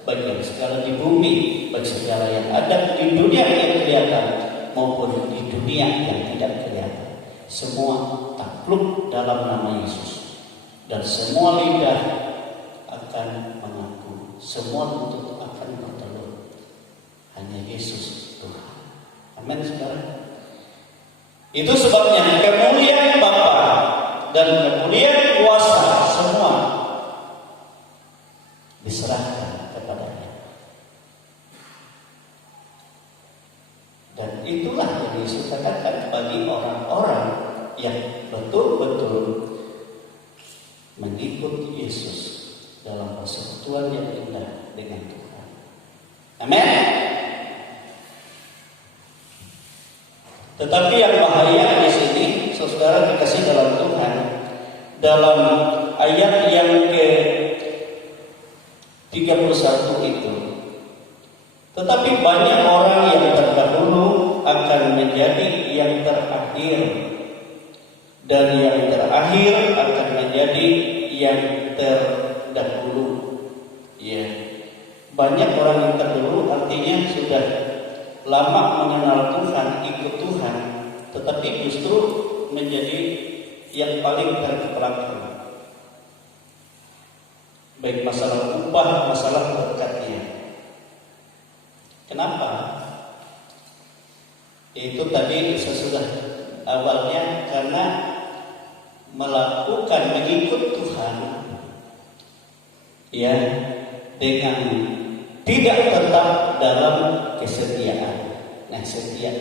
baik yang segala di bumi, baik segala yang ada di dunia yang kelihatan maupun di dunia yang tidak kelihatan. Semua takluk dalam nama Yesus, dan semua lidah akan mengaku, semua lutut akan bertelur, hanya Yesus Tuhan. Amin, saudara. Itu sebabnya kemuliaan Bapa dan kemuliaan kuasa semua diserahkan kepadanya. Dan itulah yang Yesus katakan bagi orang-orang yang betul-betul mengikut Yesus dalam persekutuan yang indah dengan Tuhan. Amin. Tetapi yang bahaya di sini, saudara dikasih dalam Tuhan, dalam ayat yang ke-31 itu, tetapi banyak orang yang terdahulu akan menjadi yang terakhir, dan yang terakhir akan menjadi yang terdahulu. Ya, banyak orang yang terdahulu artinya sudah lama mengenal Tuhan, ikut Tuhan, tetapi justru menjadi yang paling terbelakang. Baik masalah upah, masalah berkatnya. Kenapa? Itu tadi sesudah awalnya karena melakukan mengikut Tuhan, ya, dengan tidak tetap dalam kesetiaan. Nah, setia,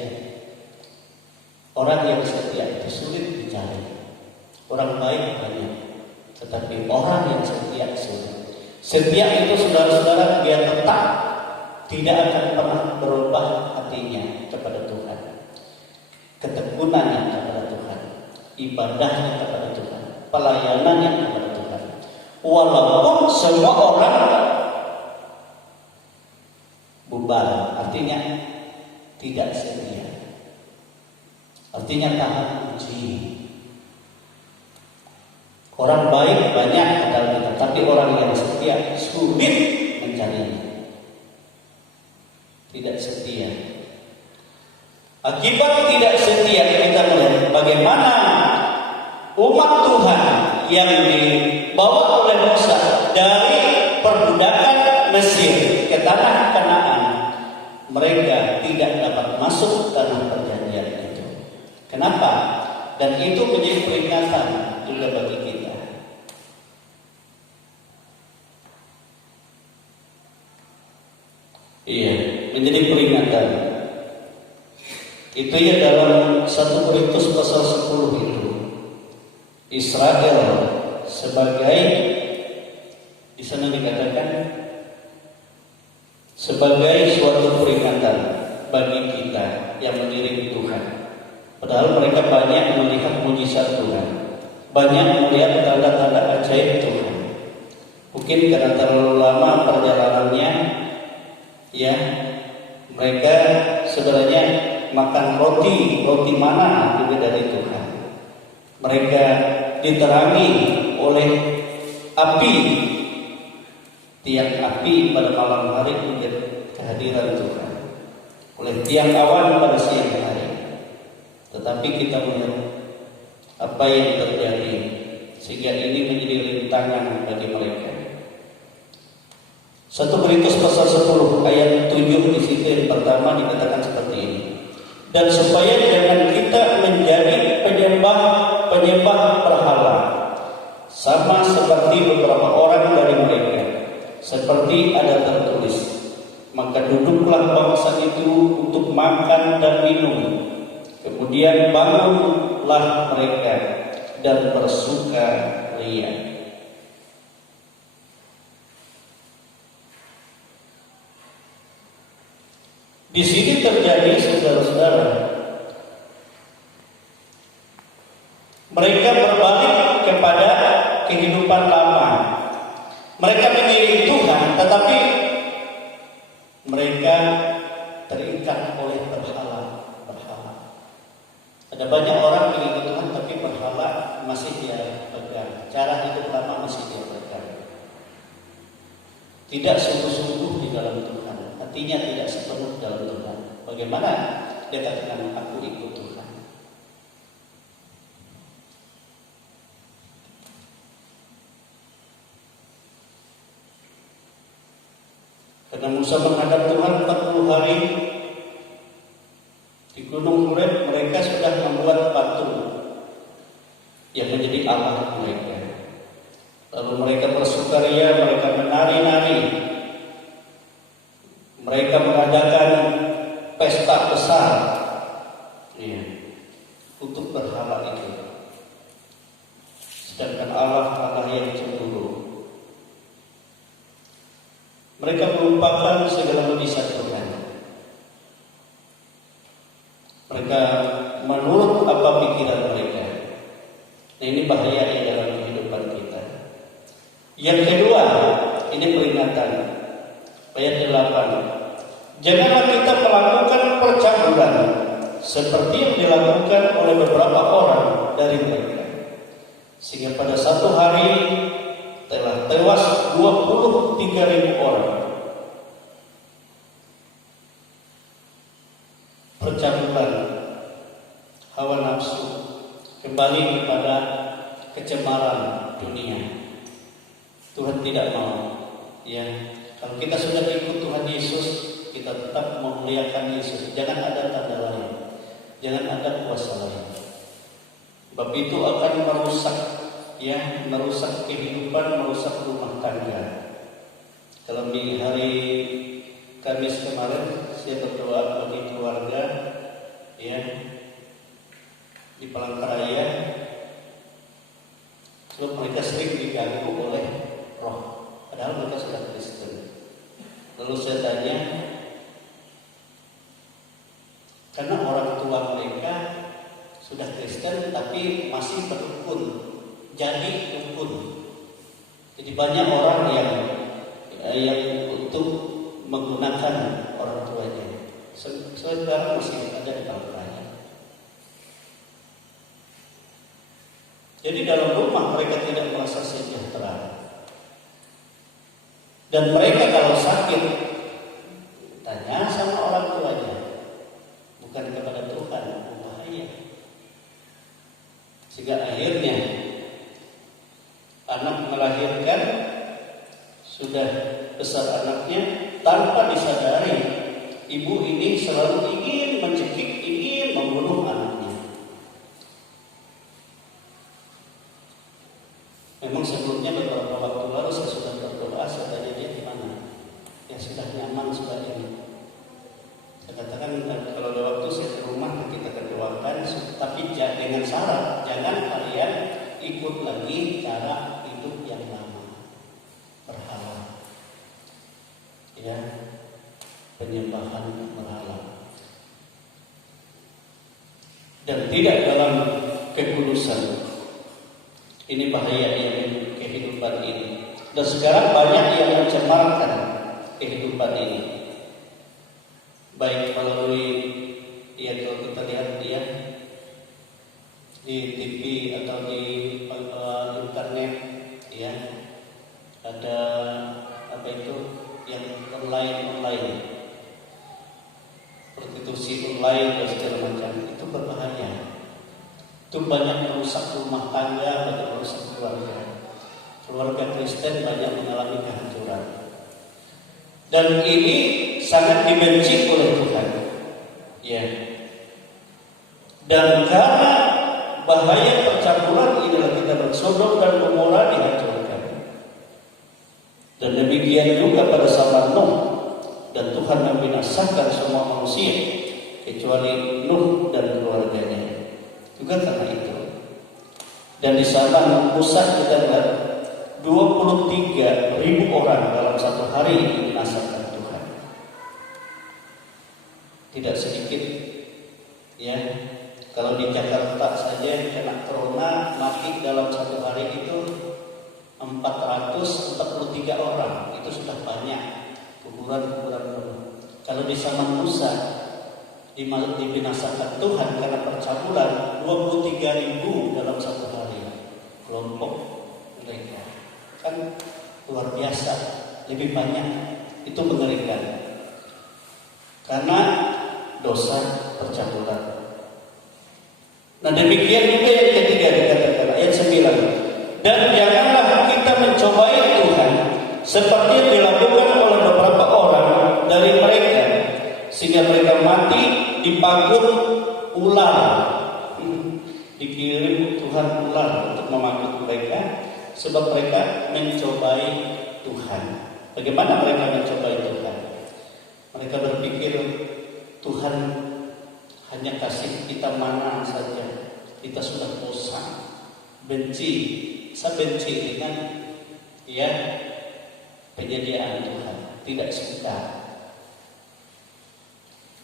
orang yang setia itu sulit dicari. Orang baik banyak, Tetapi orang yang setia, setia itu saudara-saudara, dia tetap tidak akan pernah berubah hatinya kepada Tuhan, ketekunannya kepada Tuhan, ibadahnya kepada Tuhan, pelayanannya kepada Tuhan. Walaupun semua orang bubar, artinya tidak setia, artinya tahan uji. Orang baik banyak adalah kita, tapi orang yang setia sulit mencarinya. Tidak setia. Akibat tidak setia, kita melihat bagaimana umat Tuhan yang dibawa oleh Musa dari perbudakan Mesir ke tanah Kanaan, mereka tidak dapat masuk tanah perjanjian itu. Kenapa? Dan itu menjadi peringatan juga bagi kita. Iya, menjadi peringatan. Itu ya dalam 1 Korintus pasal 10 itu. Israel sebagai, di sana dikatakan sebagai suatu peringatan bagi kita yang mengiring Tuhan. Padahal mereka banyak melihat mujizat Tuhan, banyak melihat tanda-tanda ajaib Tuhan. Mungkin karena terlalu lama perjalanannya, ya, mereka sebenarnya makan roti mana juga dari Tuhan. Mereka diterangi oleh api, tiang api pada malam hari menjadi kehadiran Tuhan, oleh tiang awan pada siang hari. Tetapi kita melihat apa yang terjadi, sehingga ini menjadi rintangan bagi mereka. 1 Korintus pasal 10 ayat 7 di situ yang pertama dikatakan seperti ini. Dan supaya jangan kita menjadi penyembah berhala, sama seperti beberapa orang dari mereka, seperti ada tertulis, maka duduklah bangsa itu untuk makan dan minum, kemudian bangunlah mereka dan bersukaria. Di sini terjadi, saudara-saudara, mereka berbalik kepada kehidupan lama. Mereka mengiring Tuhan, tetapi mereka terikat oleh berhala. Ada banyak orang mengiring Tuhan, tapi berhala masih dia pegang. Cara hidup lama masih dia pegang. Tidak sungguh-sungguh di dalam Tuhan. Hatinya tidak sepenuh dalam Tuhan. Bagaimana dia katakan aku ikut Tuhan? Karena Musa menghadap Tuhan 40 hari di Gunung Horeb, mereka sudah membuat patung yang menjadi Allah mereka. Lalu mereka bersukaria, mereka menari-nari. Mereka mengadakan pesta besar, ya, untuk berhala itu. Sedangkan Allah yang cemburu. Mereka melupakan segala mujizat Tuhan. Mereka menurut apa pikiran mereka. Nah, ini bahaya dalam kehidupan kita. Yang kedua, ini peringatan. Ayat 8. Janganlah kita melakukan percabulan seperti yang dilakukan oleh beberapa orang dari mereka, sehingga pada satu hari telah tewas 23.000 orang. Percabulan, hawa nafsu, kembali kepada kecemaran dunia. Tuhan tidak mau, ya. Kalau kita sudah ikut Tuhan Yesus, kita tetap memuliakan Yesus. Jangan ada tanda lain, jangan ada kuasa lain. Sebab itu akan merusak, ya, merusak kehidupan, merusak rumah tangga. Dalam di hari Kamis kemarin, saya berdoa bagi keluarga, ya, di Palangkaraya. Sebab mereka sering Karena orang tua mereka sudah Kristen tapi masih berukun, jadi ukun. Jadi banyak orang yang untuk menggunakan orang tuanya. Sekarang masih ada di Palangkaraya. Jadi dalam rumah mereka tidak merasa sejahtera. Dan mereka kalau sakit tanya sama orang tuanya, bukan kepada Tuhan, bahaya. Sehingga akhirnya anak melahirkan, sudah besar anaknya, tanpa disadari ibu ini selalu ingin mencekik, ingin membunuh anaknya. Memang sebelumnya beberapa waktu lalu saya sudah berdoa, saya tanya dia di mana? Ya sudah nyaman, sudah ini. Saya katakan kalau ada waktu saya ke rumah nanti kita doakan, tapi dengan syarat jangan kalian ikut lagi cara hidup yang lama, berhala, ya, penyembahan berhala, dan tidak dalam kekudusan. Ini bahaya yang kehidupan ini. Dan sekarang banyak yang mencemarkan kehidupan ini, baik melalui kalau kita lihat di TV atau di internet, ya, ada yang online, prostitusi online dan segala macam. Itu berbahaya. Itu banyak merusak rumah tangga, banyak merusak keluarga Kristen banyak mengalami kehancuran. Dan ini sangat dibenci oleh Tuhan, ya. Dan karena bahaya percampuran inilah kita Sodom dan Gomora dihancurkan. Dan demikian juga pada zaman Nuh, dan Tuhan membinasakan semua manusia kecuali Nuh dan keluarganya. Juga karena itu. Dan di sana Musa kita lihat 23.000 orang dalam satu hari dibinasakan Tuhan. Tidak sedikit, ya. Kalau di Jakarta saja kena corona mati dalam satu hari itu 443 orang. Itu sudah banyak kuburan-kuburan penuh. Kalau di zaman Musa dibinasakan Tuhan karena percabulan 23.000 dalam satu hari. Kelompok mereka kan luar biasa, lebih banyak. Itu mengerikan karena dosa percabulan. Nah demikian juga yang ketiga dikatakan ayat 9. Dan janganlah kita mencobai Tuhan seperti yang dilakukan oleh beberapa orang dari mereka, sehingga mereka mati dipagut ular. Dikirim Tuhan ular untuk memagut mereka, sebab mereka mencobai Tuhan. Bagaimana mereka mencobai Tuhan? Mereka berpikir Tuhan hanya kasih kita mana saja, kita sudah bosan, benci. Saya benci dengan penyediaan Tuhan, tidak suka.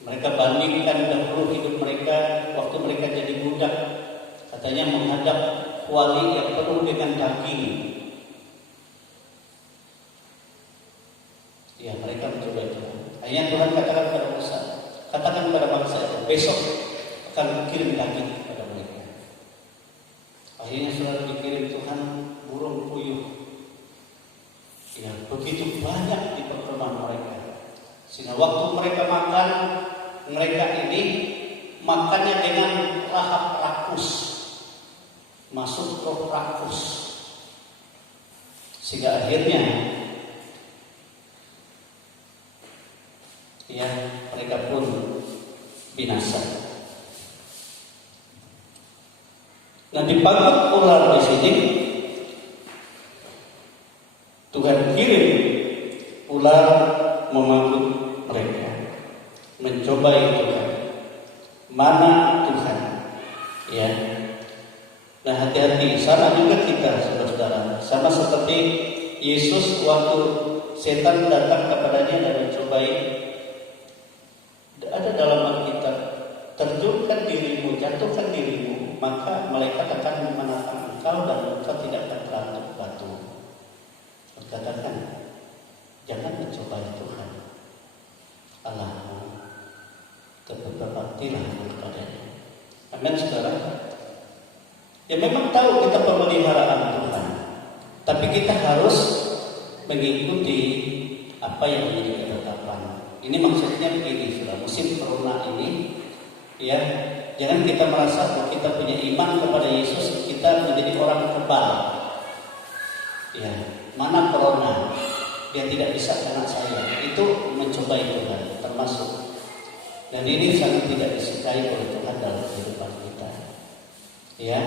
Mereka bandingkan dahulu hidup mereka waktu mereka jadi budak, katanya menghadap kuali yang penuh dengan daging. Ya, mereka mencoba itu. Akhirnya Tuhan katakan kepada Musa, katakan kepada bangsa itu, besok akan kirim daging kepada mereka. Akhirnya sudah dikirim Tuhan burung puyuh. Ya, begitu banyak di pertemuan mereka. Sehingga waktu mereka makan, mereka ini makannya dengan lahap rakus, masuk roh rakus. Sehingga akhirnya mereka pun binasa. Nah, dipagut ular di sini, Tuhan kirim ular memagut mereka, mencobai Tuhan. Mana Tuhan? Ya. Nah, hati-hati. Sama juga kita, saudara-saudara. Sama seperti Yesus waktu setan datang kepadanya dan mencobai. Ada dalam Alkitab jatuhkan dirimu, maka malaikat akan menatang engkau dan engkau tidak akan terangkut batu. Katakan, jangan mencobai Tuhan Allahmu, tetapi berbaktilah kepadanya. Amin, saudara. Ya memang tahu kita pemeliharaan Tuhan, tapi kita harus mengikuti apa yang menjadi ketetapan. Ini maksudnya begini, saudara. Musim corona ini, ya, jangan kita merasa bahwa kita punya iman kepada Yesus, kita menjadi orang kebal. Ya, mana corona? Dia tidak bisa kena saya. Itu mencobai Tuhan, termasuk. Dan ini sangat tidak disukai oleh Tuhan dalam kehidupan kita. Ya,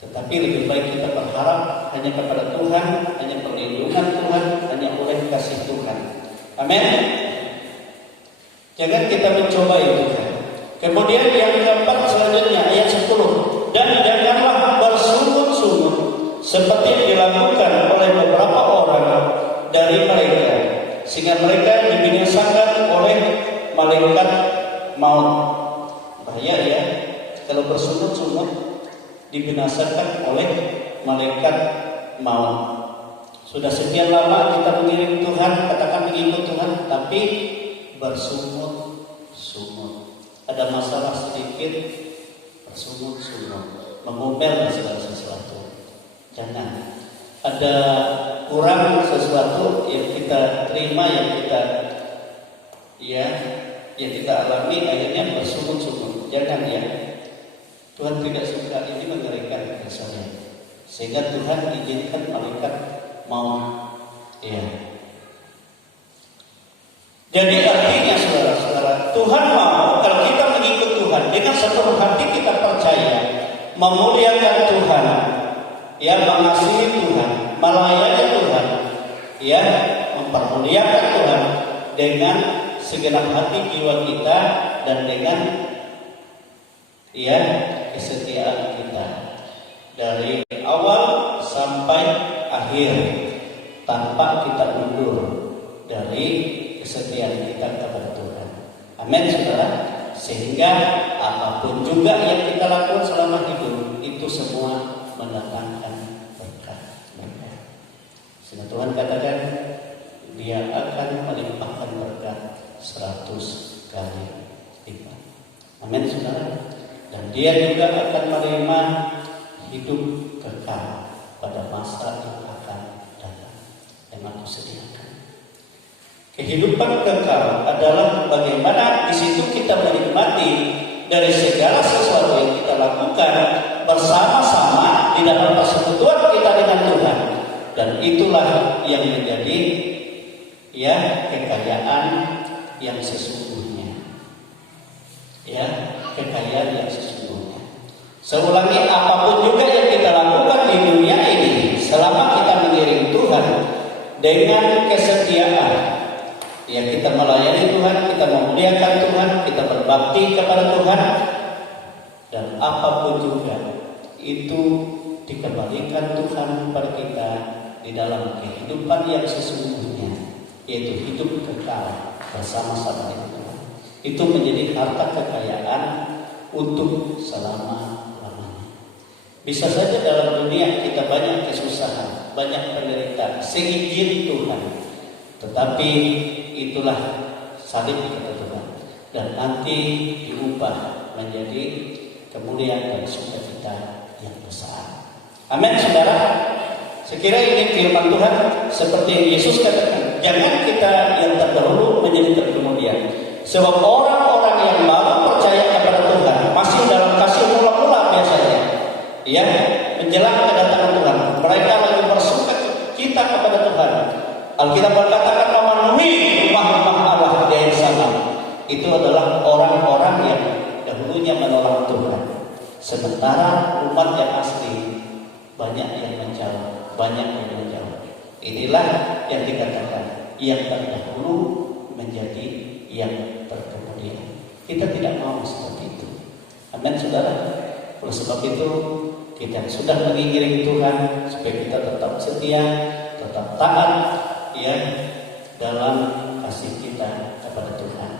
tetapi lebih baik kita berharap hanya kepada Tuhan, hanya perlindungan Tuhan, hanya oleh kasih Tuhan. Amin. Jangan kita mencobai Tuhan. Kemudian yang keempat selanjutnya ayat 10. Dan janganlah bersungut-sungut seperti yang dilakukan oleh beberapa orang dari mereka, sehingga mereka dibinasakan oleh malaikat maut. Bahaya ya, kalau bersungut-sungut dibinasakan oleh malaikat maut. Sudah sekian lama kita mengiring Tuhan, katakan mengikut Tuhan, tapi bersungut-sungut. Ada masalah sedikit, bersungut-sungut, mengomel segala sesuatu. Jangan. Ada kurang sesuatu yang kita terima, yang kita alami, akhirnya bersungut-sungut. Jangan ya. Tuhan tidak suka, ini mengerikan rasanya. Sehingga Tuhan izinkan malaikat maut. Ya. Jadi artinya saudara-saudara, Tuhan mau kalau kita mengikut Tuhan dengan seluruh hati kita percaya, memuliakan Tuhan, ya, mengasihi Tuhan, melayani Tuhan, ya, mempermuliakan Tuhan dengan segenap hati jiwa kita dan dengan, ya, kesetiaan kita dari awal sampai akhir tanpa kita mundur dari kesetiaan kita kepada Tuhan. Amin, saudara. Sehingga apapun juga yang kita lakukan selama hidup itu semua mendatangkan berkat. Sehingga Tuhan katakan Dia akan melimpahkan berkat 100 kali lipat. Amin, saudara. Dan Dia juga akan menerima hidup kekal pada masa yang akan datang yang aku sediakan. Kehidupan kekal adalah bagaimana di situ kita menikmati dari segala sesuatu yang kita lakukan bersama-sama di dalam persekutuan kita dengan Tuhan, dan itulah yang menjadi, ya, kekayaan yang sesungguhnya. Ya, kekayaan yang sesungguhnya. Saya ulangi, apapun juga yang kita lakukan di dunia ini selama kita mengiring Tuhan dengan kesetiaan, ya, kita melayani Tuhan, kita memuliakan Tuhan, kita berbakti kepada Tuhan, dan apapun juga itu dikembalikan Tuhan kepada kita di dalam kehidupan yang sesungguhnya, yaitu hidup kekal bersama-sama dengan Tuhan. Itu menjadi harta kekayaan untuk selama-lamanya. Bisa saja dalam dunia kita banyak kesusahan, banyak penderitaan, seizin Tuhan, tetapi itulah salib kata Tuhan, dan nanti diubah menjadi kemuliaan dan sukacita yang besar. Amin, saudara. Sekira ini firman Tuhan seperti yang Yesus katakan, jangan kita yang terdahulu menjadi terkemudian. Sebab orang-orang yang baru percaya kepada Tuhan masih dalam kasih mula-mula biasanya, ya, menjelang kedatangan Tuhan, mereka lagi bersuka cita kepada Tuhan. Alkitab berkatakan memenuhi rumah-rumah Allah di air sana. Itu adalah orang-orang yang dahulunya menolak Tuhan. Sementara umat yang asli banyak yang menjauh, banyak yang menjauh. Inilah yang dikatakan yang terdahulu menjadi yang terkemudian. Kita tidak mau seperti itu. Amin, saudara. Oleh sebab itu kita sudah mengiring Tuhan supaya kita tetap setia, tetap taat, ya, dalam kasih kita kepada Tuhan.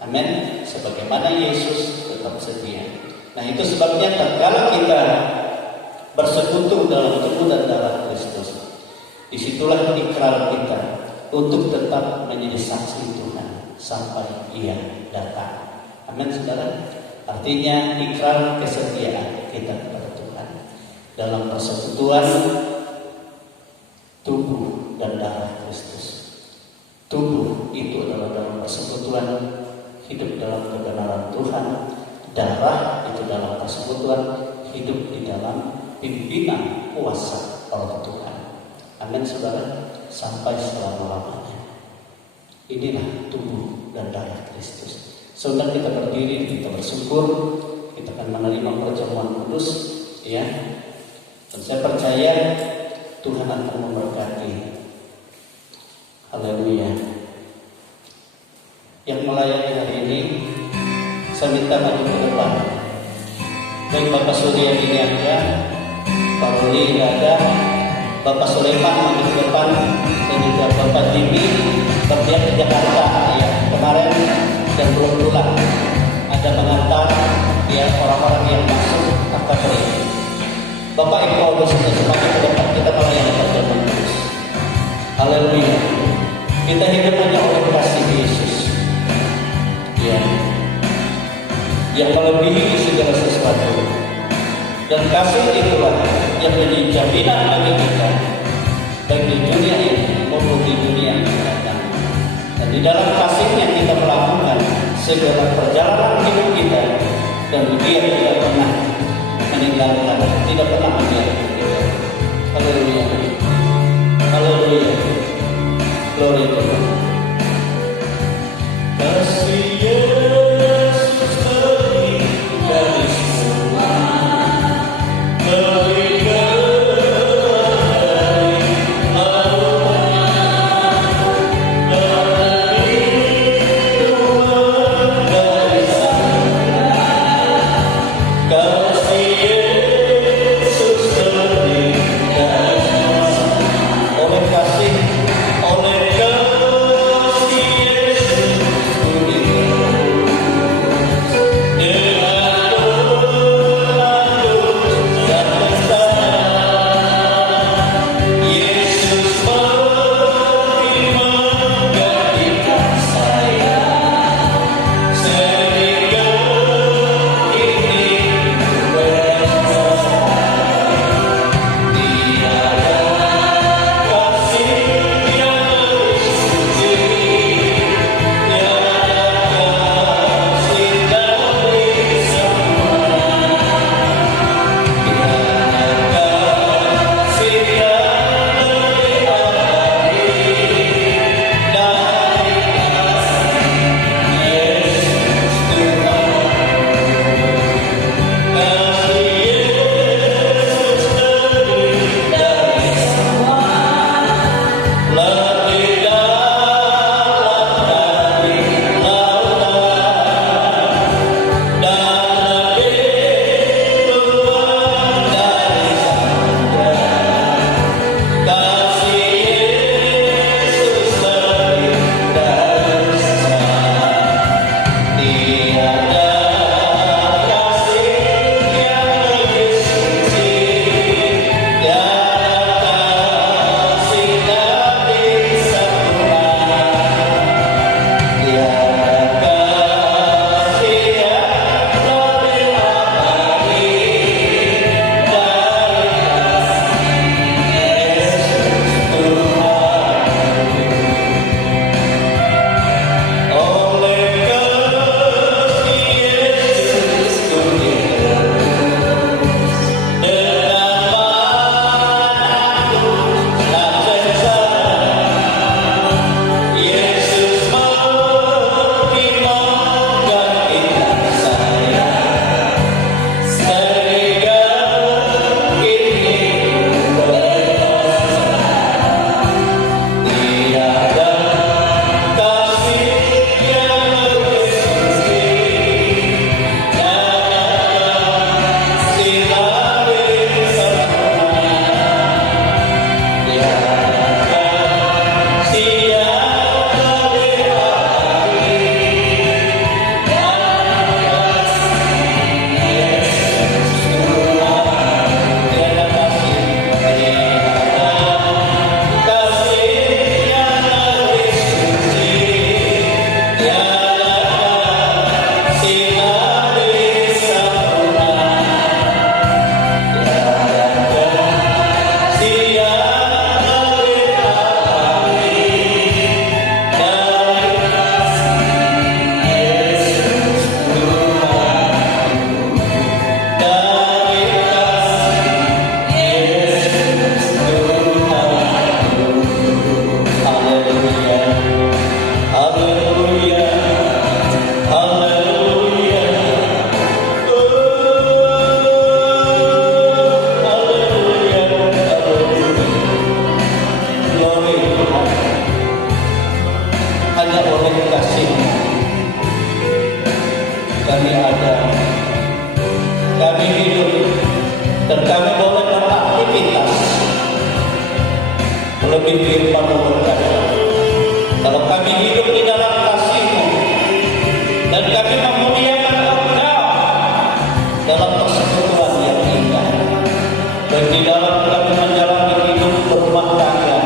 Amin. Sebagaimana Yesus tetap setia. Nah itu sebabnya tatkala kita bersekutu dalam tubuh dan darah Kristus, disitulah ikrar kita untuk tetap menjadi saksi Tuhan sampai Ia datang. Amin saudara. Artinya ikrar kesetiaan kita kepada Tuhan dalam persekutuan tubuh dan darah Kristus. Tubuh itu adalah dalam persekutuan hidup dalam kebenaran Tuhan. Darah itu dalam persekutuan hidup di dalam pimpinan kuasa oleh Tuhan. Amin saudara. Sampai selama-lamanya. Inilah tubuh dan darah Kristus. Saudara, kita berdiri, kita bersyukur, kita akan menerima perjamuan kudus, ya. Dan saya percaya Tuhan akan memberkati. Haleluya. Yang melayani hari ini, saya minta maju ke depan. Baik Bapak Surya ini ada, Pak Ruli ada, Bapak Sulaiman maju ke depan, dan juga Bapak Jimmy berpihak ke Jakarta, ya. Kemarin dan belum pulang, ada mengantar ya orang-orang yang masuk kategori. Bapak Ibu sudah semakin ke depan, kita melayani perjamuan kudus. Haleluya. Kita hidup hanya oleh kasih Yesus, ya, yang melebihi segala sesuatu. Dan kasih itulah yang menjadi jaminan bagi kita, baik di dunia ini maupun di dunia yang akan datang. Dan di dalam kasihnya kita melakukan segala perjalanan hidup kita, dan Dia tidak pernah meninggalkan, tidak pernah meninggalkan kita. Haleluya. Haleluya. Glory to God. Kasih Yesus lebih dari semua, lebih dari ada. Kami hidup dan kami boleh beraktivitas lebih firman berkata, kalau kami hidup di dalam kasih-Mu dan kami memuliakan Engkau dalam persekutuan yang indah, baik di dalam kami menjalani hidup berumah tangga,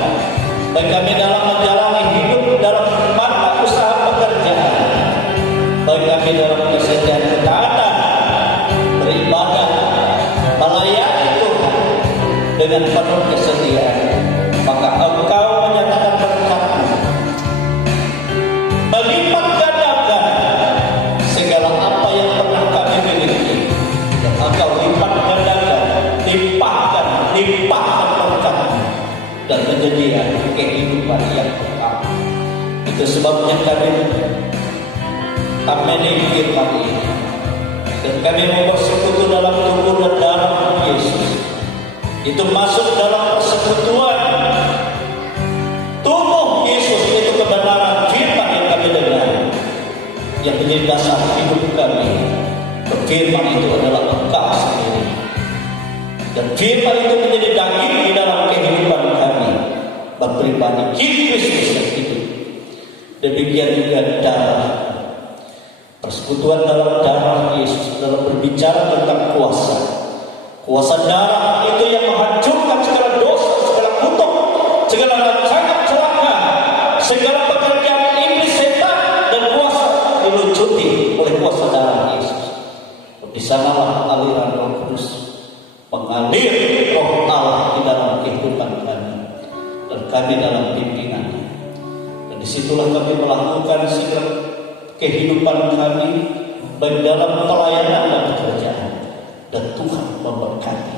baik kami dalam menjalani hidup dalam mata usaha pekerjaan, baik kami dalam kesediaan ketaatan, beribadah, melayani Tuhan dengan penuh kesediaan, maka Engkau menyatakan berkat-Mu, melipat gandakan segala apa yang pernah kami miliki, dan Engkau lipat gandakan, limpahkan berkat-Mu, dan menjadi kehidupan yang kekal. Itu sebabnya kami ameni firman ini, dan kami mau bersekutu dalam tubuh dan darah Yesus. Itu masuk dalam persekutuan tubuh Yesus, itu kebenaran firman yang kami dengar, yang menjadi dasar hidup kami. Firman itu adalah Engkau sendiri, dan firman itu menjadi daging di dalam kehidupan kami. Berpribadi Kristus yang hidup. Demikian juga darah, persekutuan dalam darah Yesus dalam berbicara tentang kuasa. Kuasa darah itu yang menghancurkan segala dosa, segala kutuk, segala rancangan celaka, segala pekerjaan iblis setan, dan kuasa dilucuti oleh kuasa darah Yesus. Di sanalah aliran Roh Kudus mengalir Roh Allah di dalam kehidupan kami, dan kami dalam pimpinannya. Dan disitulah kami melakukan segala kehidupan kami, baik dalam pelayanan dan pekerjaan. Dan Tuhan memberkati.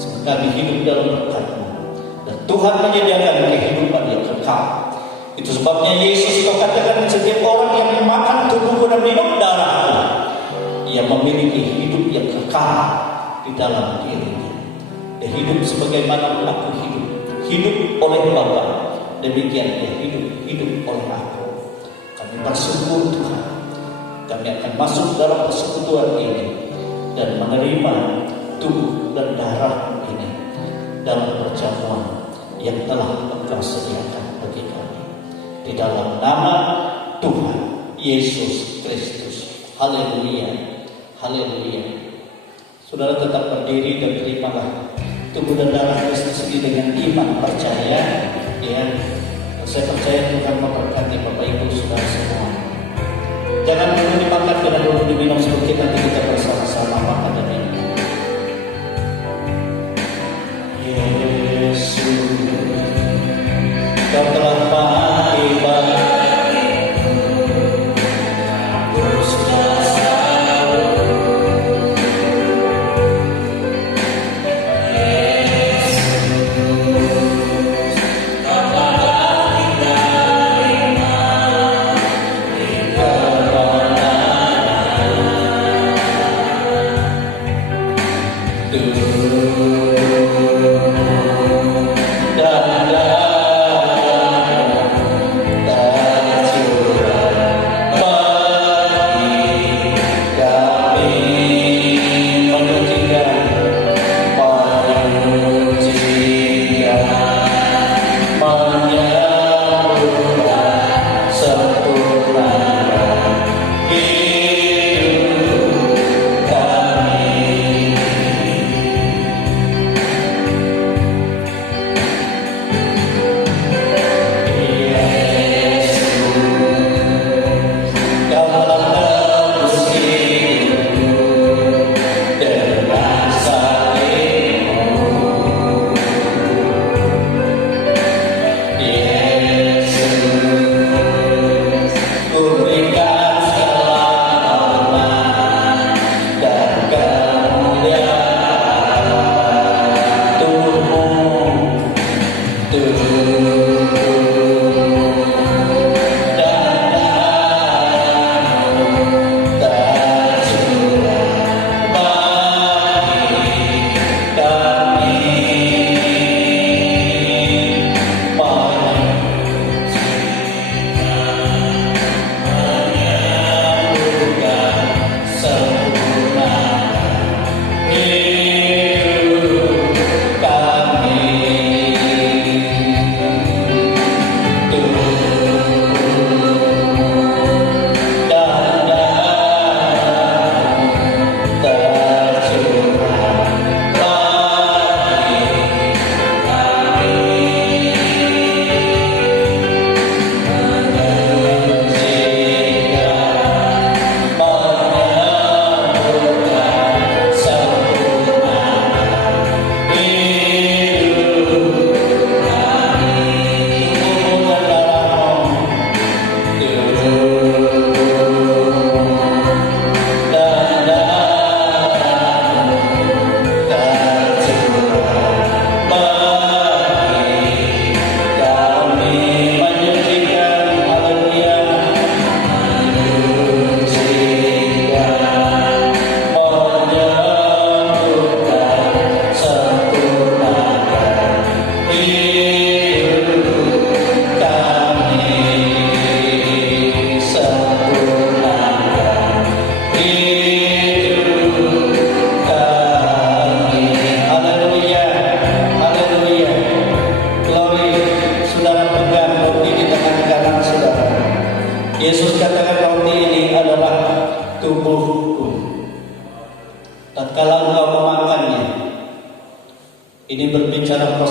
Sebab kami hidup dalam berkat-Mu, dan Tuhan menyediakan kehidupan yang kekal. Itu sebabnya Yesus Kau katakan, setiap orang yang memakan tubuhku dan minum darahku, ia memiliki hidup yang kekal di dalam dirinya. Dia hidup sebagaimana aku hidup oleh Bapa, demikian dia hidup oleh aku. Kami bersyukur Tuhan, kami akan masuk dalam persekutuan ini dan menerima tubuh dan darah ini dalam perjamuan yang telah Engkau sediakan bagi kami. Di dalam nama Tuhan Yesus Kristus. Haleluya. Haleluya. Saudara tetap berdiri dan terimalah tubuh dan darah Kristus ini dengan iman, percaya. Ya, saya percaya Tuhan memberkati Bapak Ibu Saudara semua. Jangan dulu dimakan, jangan dulu diminum, sebelum nanti kita bersama-sama makan dan minum. Yesus, Kau telah tiba.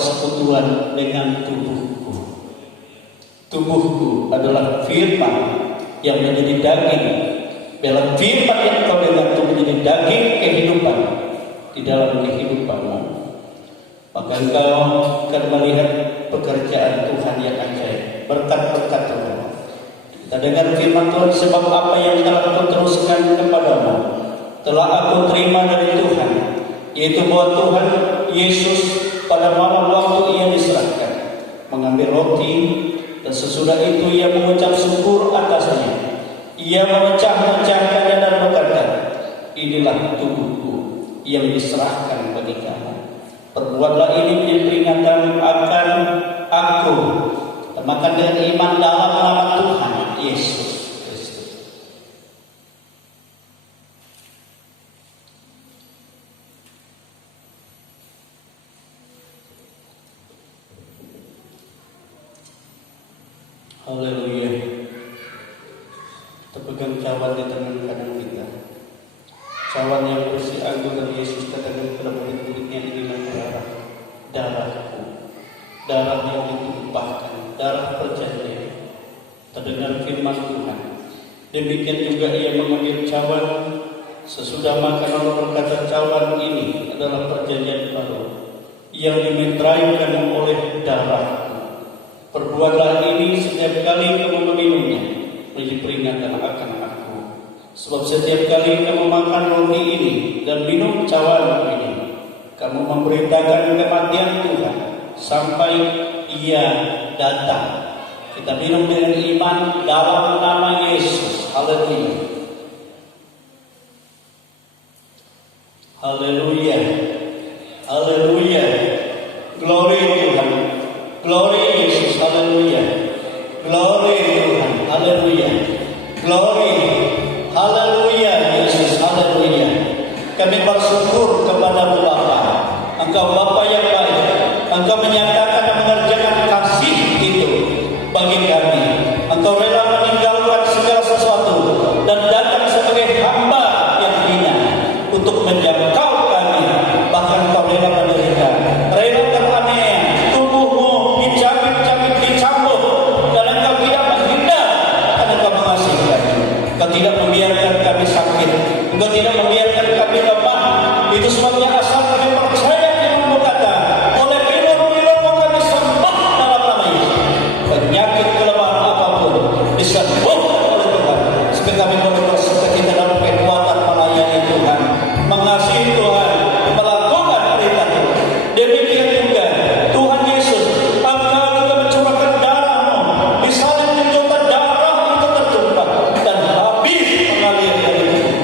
persekutuan dengan tubuhku. Tubuhku adalah firman yang menjadi daging. Dalam firman yang kau dengar itu menjadi daging kehidupan di dalam kehidupanmu. Maka engkau akan melihat pekerjaan Tuhan yang ajaib, berkat-berkat Tuhan. Kita dengar firman Tuhan, sebab apa yang telah aku teruskan kepadamu telah aku terima dari Tuhan, yaitu bahwa Tuhan Yesus pada malam waktu ia diserahkan mengambil roti, dan sesudah itu ia mengucap syukur atasnya. Ia memecah-mecahkannya dan berkata, inilah tubuhku yang diserahkan bagi kamu. Perbuatlah ini menjadi peringatan akan aku. Maka dengan iman dalam nama Tuhan Yesus Kristus. Haleluya. Kita pegang cawan di tangan kanan kita. Cawan yang berisi anggur dan Yesus katakan kepada murid-muridnya, inilah darahku, darah yang ditumpahkan, darah perjanjian. Terdengar firman Tuhan. Demikian juga ia mengambil cawan sesudah makan, lalu berkata, cawan ini adalah perjanjian baru yang dimeteraikan oleh darahku. Perbuatlah ini setiap kali kamu meminumnya menjadi peringatan akan aku. Sebab setiap kali kamu makan roti ini dan minum cawan ini, kamu memberitakan kematian Tuhan sampai ia datang. Kita minum dengan iman dalam nama Yesus. Haleluya. Haleluya. Haleluya. Glory Tuhan. Glory Yesus. Haleluya. Glory Tuhan. Haleluya. Glory. Haleluya Yesus. Haleluya. Kami bersyukur kepada-Mu Bapa. Engkau Bapa yang baik. Engkau menyatakan dan mengerjakan kasih itu bagi kami. Engkau rela meninggalkan segala sesuatu dan datang sebagai hamba yang hina untuk menjangkau kami. Bahkan Engkau rela menderita, rela teraniaya, tubuhmu dicabik-cabik, dicambuk, dan Engkau tidak menghindar karena Engkau mengasihi kami. Engkau tidak membiarkan kami sakit, Engkau tidak membiarkan kami lemah. Itu sebabnya asal kami percaya firman-Mu kata, oleh bilur-bilur-Mu kami sembah dalam nama Yesus. Penyakit kelemahan apapun disembuhkan oleh Tuhan. Supaya kami boleh bersukacita dalam kekuatan melayani Tuhan, mengasihi Tuhan, melakukan perintah Tuhan. Demikian juga Tuhan Yesus, Engkau juga mencurahkan darah-Mu, disalib di juta darah itu tertumpah dan habis mengalir dari tubuh.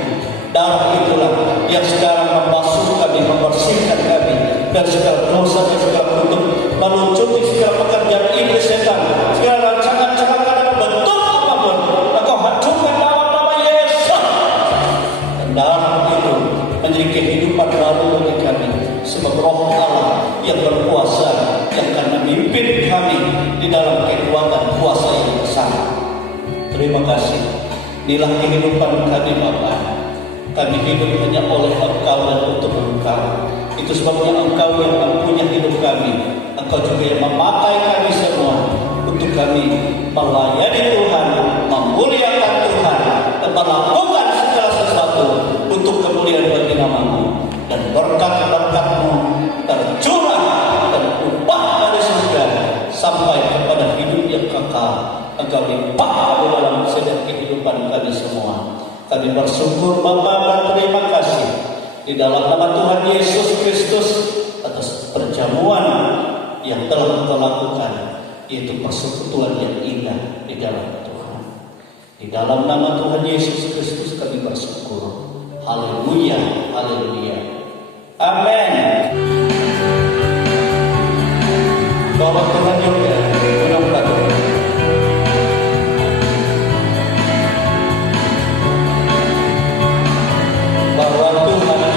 Darah itulah yang sekarang membasuh kami, membersihkan kami dan segala dosa dan segala kutuk, melucuti segala pekerjaan iblis setan, segala rancangan celaka dan bentuk apapun. Engkau hancurkan dalam nama Yesus. Dan darah itu menjadi kehidupan baru bagi kami. Sebab Roh Allah yang berkuasa yang akan memimpin kami di dalam kekuatan kuasa yang besar. Terima kasih. Inilah kehidupan kami Bapa. Kami hidup hanya oleh Engkau dan untuk Engkau. Itu sebabnya Engkau yang mempunyai hidup kami. Engkau juga yang memakai kami semua untuk kami melayani Tuhan, memuliakan Tuhan, dan melakukan segala sesuatu untuk kemuliaan bagi nama-Mu. Dan berkat-berkat-Mu tercurah dan upah dari surga sampai kepada hidup yang kekal. Engkau limpah di dalam setiap kehidupan kami semua. Kami bersyukur Bapa, berterima kasih di dalam nama Tuhan Yesus Kristus atas perjamuan yang telah Engkau lakukan, yaitu persekutuan yang indah di dalam Tuhan. Di dalam nama Tuhan Yesus Kristus kami bersyukur. Haleluya, haleluya. Amin. Bapak Tuhan juga menolong bahwa Tuhan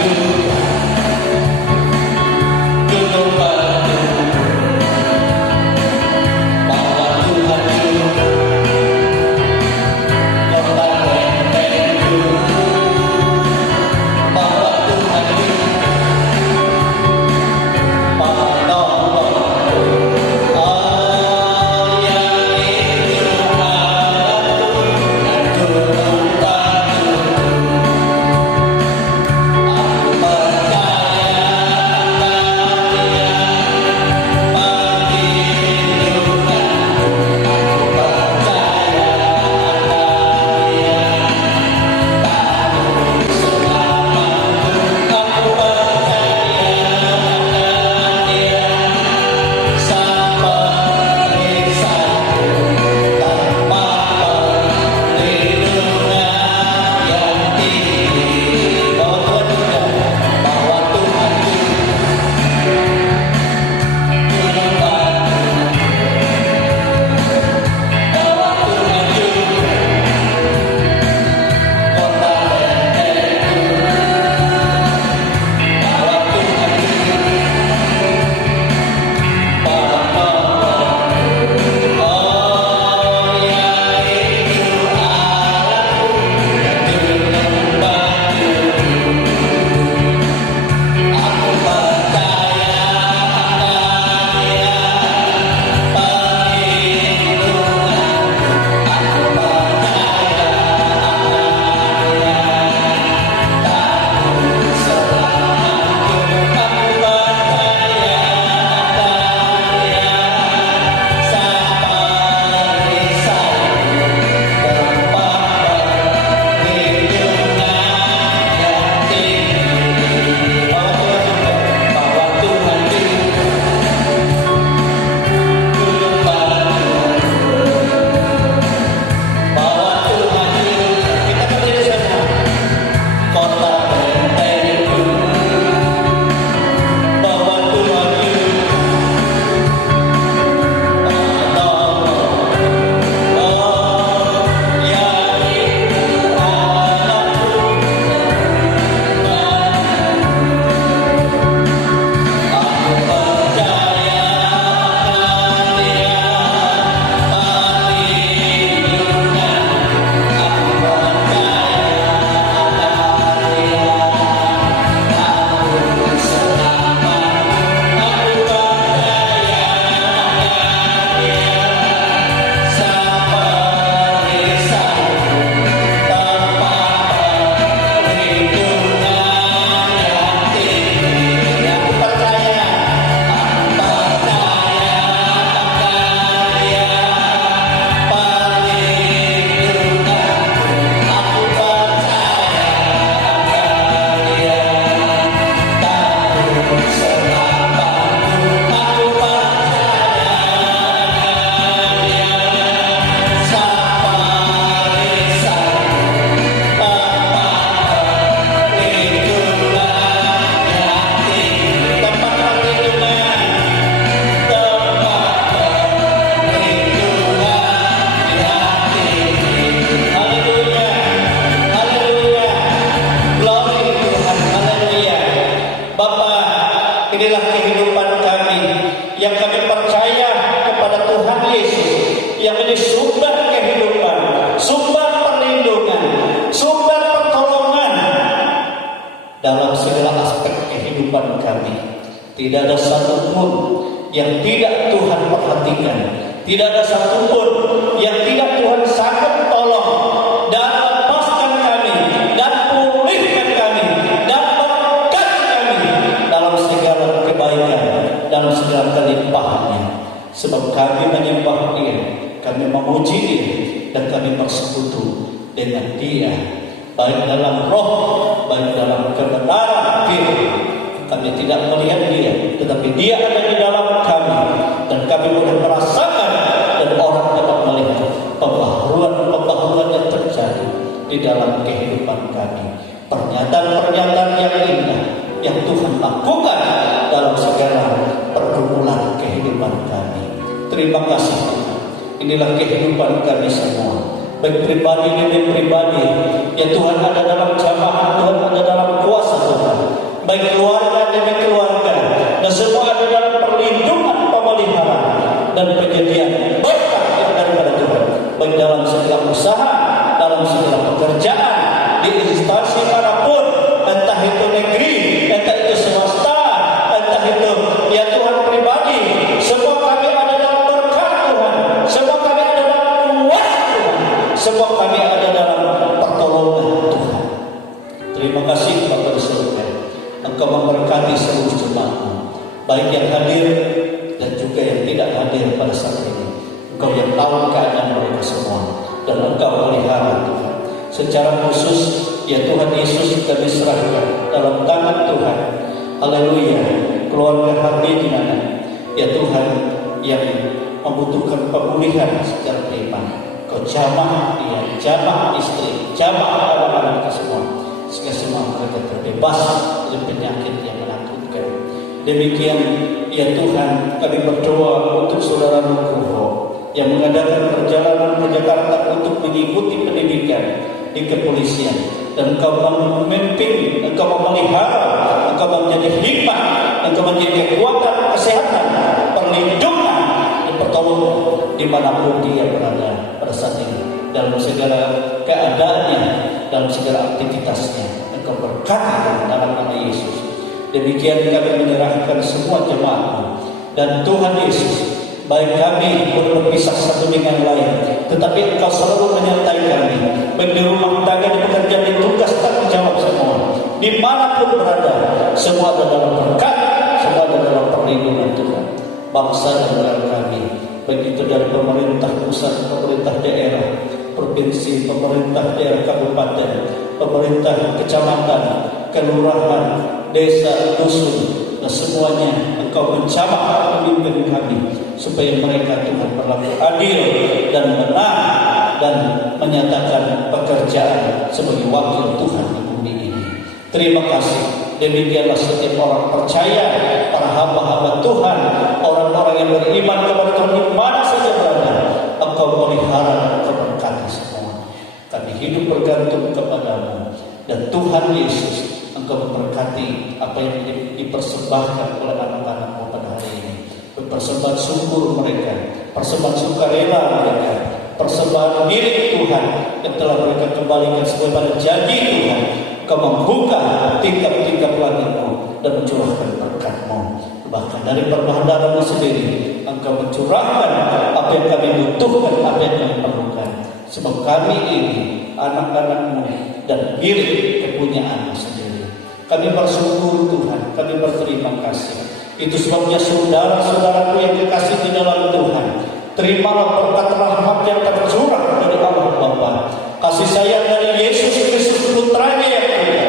juga menolong bahwa Tuhan juga menolong kami. Tidak ada satupun yang tidak Tuhan perhatikan. Tidak ada satupun yang tidak Tuhan sanggup tolong dan lepaskan kami dan pulihkan kami dan berkati kami dalam segala kebaikan, dalam segala kelimpahannya. Sebab kami menyembah Dia, kami memuji Dia, dan kami bersekutu dengan Dia, baik dalam roh, baik dalam kebenaran firman. Kami tidak melihat Dia, tetapi Dia ada di dalam kami, dan kami boleh merasakan dan orang dapat melihat pembaharuan yang terjadi di dalam kehidupan kami. Pernyataan-pernyataan yang indah yang Tuhan lakukan dalam segala pergumulan kehidupan kami. Terima kasih Tuhan. Inilah kehidupan kami semua, baik pribadi demi pribadi. Ya Tuhan, ada dalam jamaah, Tuhan ada dalam kuasa Tuhan, baik keluarga demi keluarga, dan semua ada dalam perlindungan, pemeliharaan, dan penyediaan berkat yang daripada Tuhan, baik dalam segala usaha, dalam segala pekerjaan, di instansi manapun, entah itu negeri, entah itu swasta, entah itu ya Tuhan pribadi. Semua kami ada dalam berkat Tuhan, semua kami ada dalam kuasa Tuhan, semua kami ada dalam pertolongan Tuhan. Terima kasih Bapa di surga, Engkau memberkati seluruh jemaat-Mu, baik yang hadir dan juga yang tidak hadir pada saat ini. Engkau yang tahu keadaan mereka semua, dan Engkau pelihara Tuhan. Secara khusus ya Tuhan Yesus kami serahkan dalam tangan Tuhan. Haleluya. Keluarga hati di mana ya Tuhan yang membutuhkan pemulihan secara iman, Kau jamah dia, jamah istri, jamah anak-anak kita semua, sehingga semua mereka terbebas dari penyakit yang menakutkan. Demikian ya Tuhan, kami berdoa untuk saudara Nugroho yang mengadakan perjalanan ke Jakarta untuk mengikuti pendidikan di kepolisian, dan Engkau memimpin, Engkau memelihara, Engkau menjadi hikmat, Engkau menjadi kekuatan, kesehatan, perlindungan, dan pertolongan dimanapun dia berada pada saat ini, dalam segala keadaannya, dalam segala aktivitasnya. Engkau berkati dalam nama Yesus. Demikian kami menyerahkan semua jemaat, dan Tuhan Yesus, baik kami berpisah satu dengan lain, tetapi Engkau selalu menyertai kami, baik di rumah tangga, di pekerjaan, di tugas, tanggung jawab semua, dimanapun berada, semua ada dalam berkat, semua ada dalam perlindungan Tuhan. Bangsa dan negara kami, baik itu dari pemerintah pusat, pemerintah daerah, provinsi, pemerintah daerah kabupaten, pemerintah kecamatan, kelurahan, desa, dusun, dan semuanya Engkau menjamah pemimpin kami, supaya mereka Tuhan berlaku adil dan benar, dan menyatakan pekerjaan sebagai wakil Tuhan di bumi ini. Terima kasih. Demikianlah setiap orang percaya, para hamba-hamba Tuhan, orang-orang yang beriman kepada Tuhan di mana saja berada, Engkau pelihara dan Engkau berkati semua. Kami hidup bergantung kepadamu, dan Tuhan Yesus, Engkau memberkati apa yang dipersembahkan oleh anak-anak-Mu pada hari ini. Persembahan syukur mereka, persembahan sukarela mereka, persembahan milik Tuhan yang telah mereka kembalikan sebagaimana janji Tuhan. Engkau membuka tingkap-tingkap langit-Mu dan mencurahkan berkat-Mu. Bahkan dari perbahagian-Mu sendiri, Engkau mencurahkan apa yang kami butuhkan, apa yang kami perlukan. Sebab kami ini anak-anak-Mu dan milik kepunyaan-Mu sendiri. Kami bersyukur Tuhan, kami berterima kasih. Itu sebabnya saudara-saudaraku yang dikasih di dalam Tuhan, terimalah berkat rahmat yang tercurah dari Allah Bapa, kasih sayang dari Yesus Kristus Putranya yang mulia,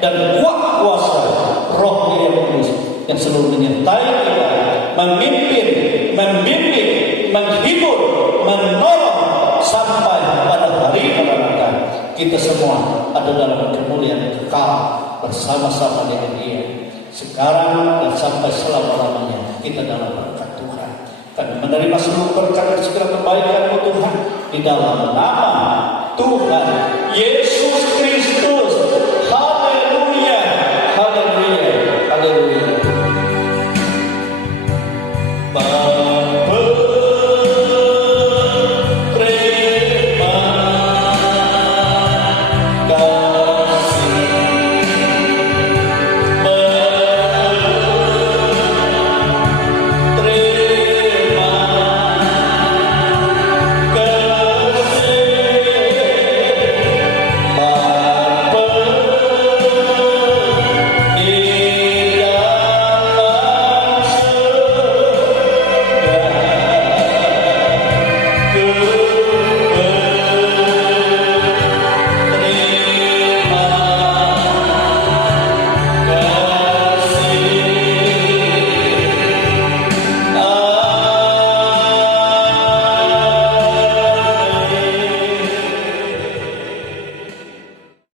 dan kuasa Roh yang kudus yang selalu menyertai kita, memimpin, membimbing, menghibur, menolong sampai pada hari kemenangan. Kita semua ada dalam kemuliaan kekal bersama-sama dengan Dia, sekarang dan sampai selama-lamanya. Kita dalam berkat Tuhan, kami menerima seluruh berkat dan segala kebaikan-Mu Tuhan, di dalam nama Tuhan Yesus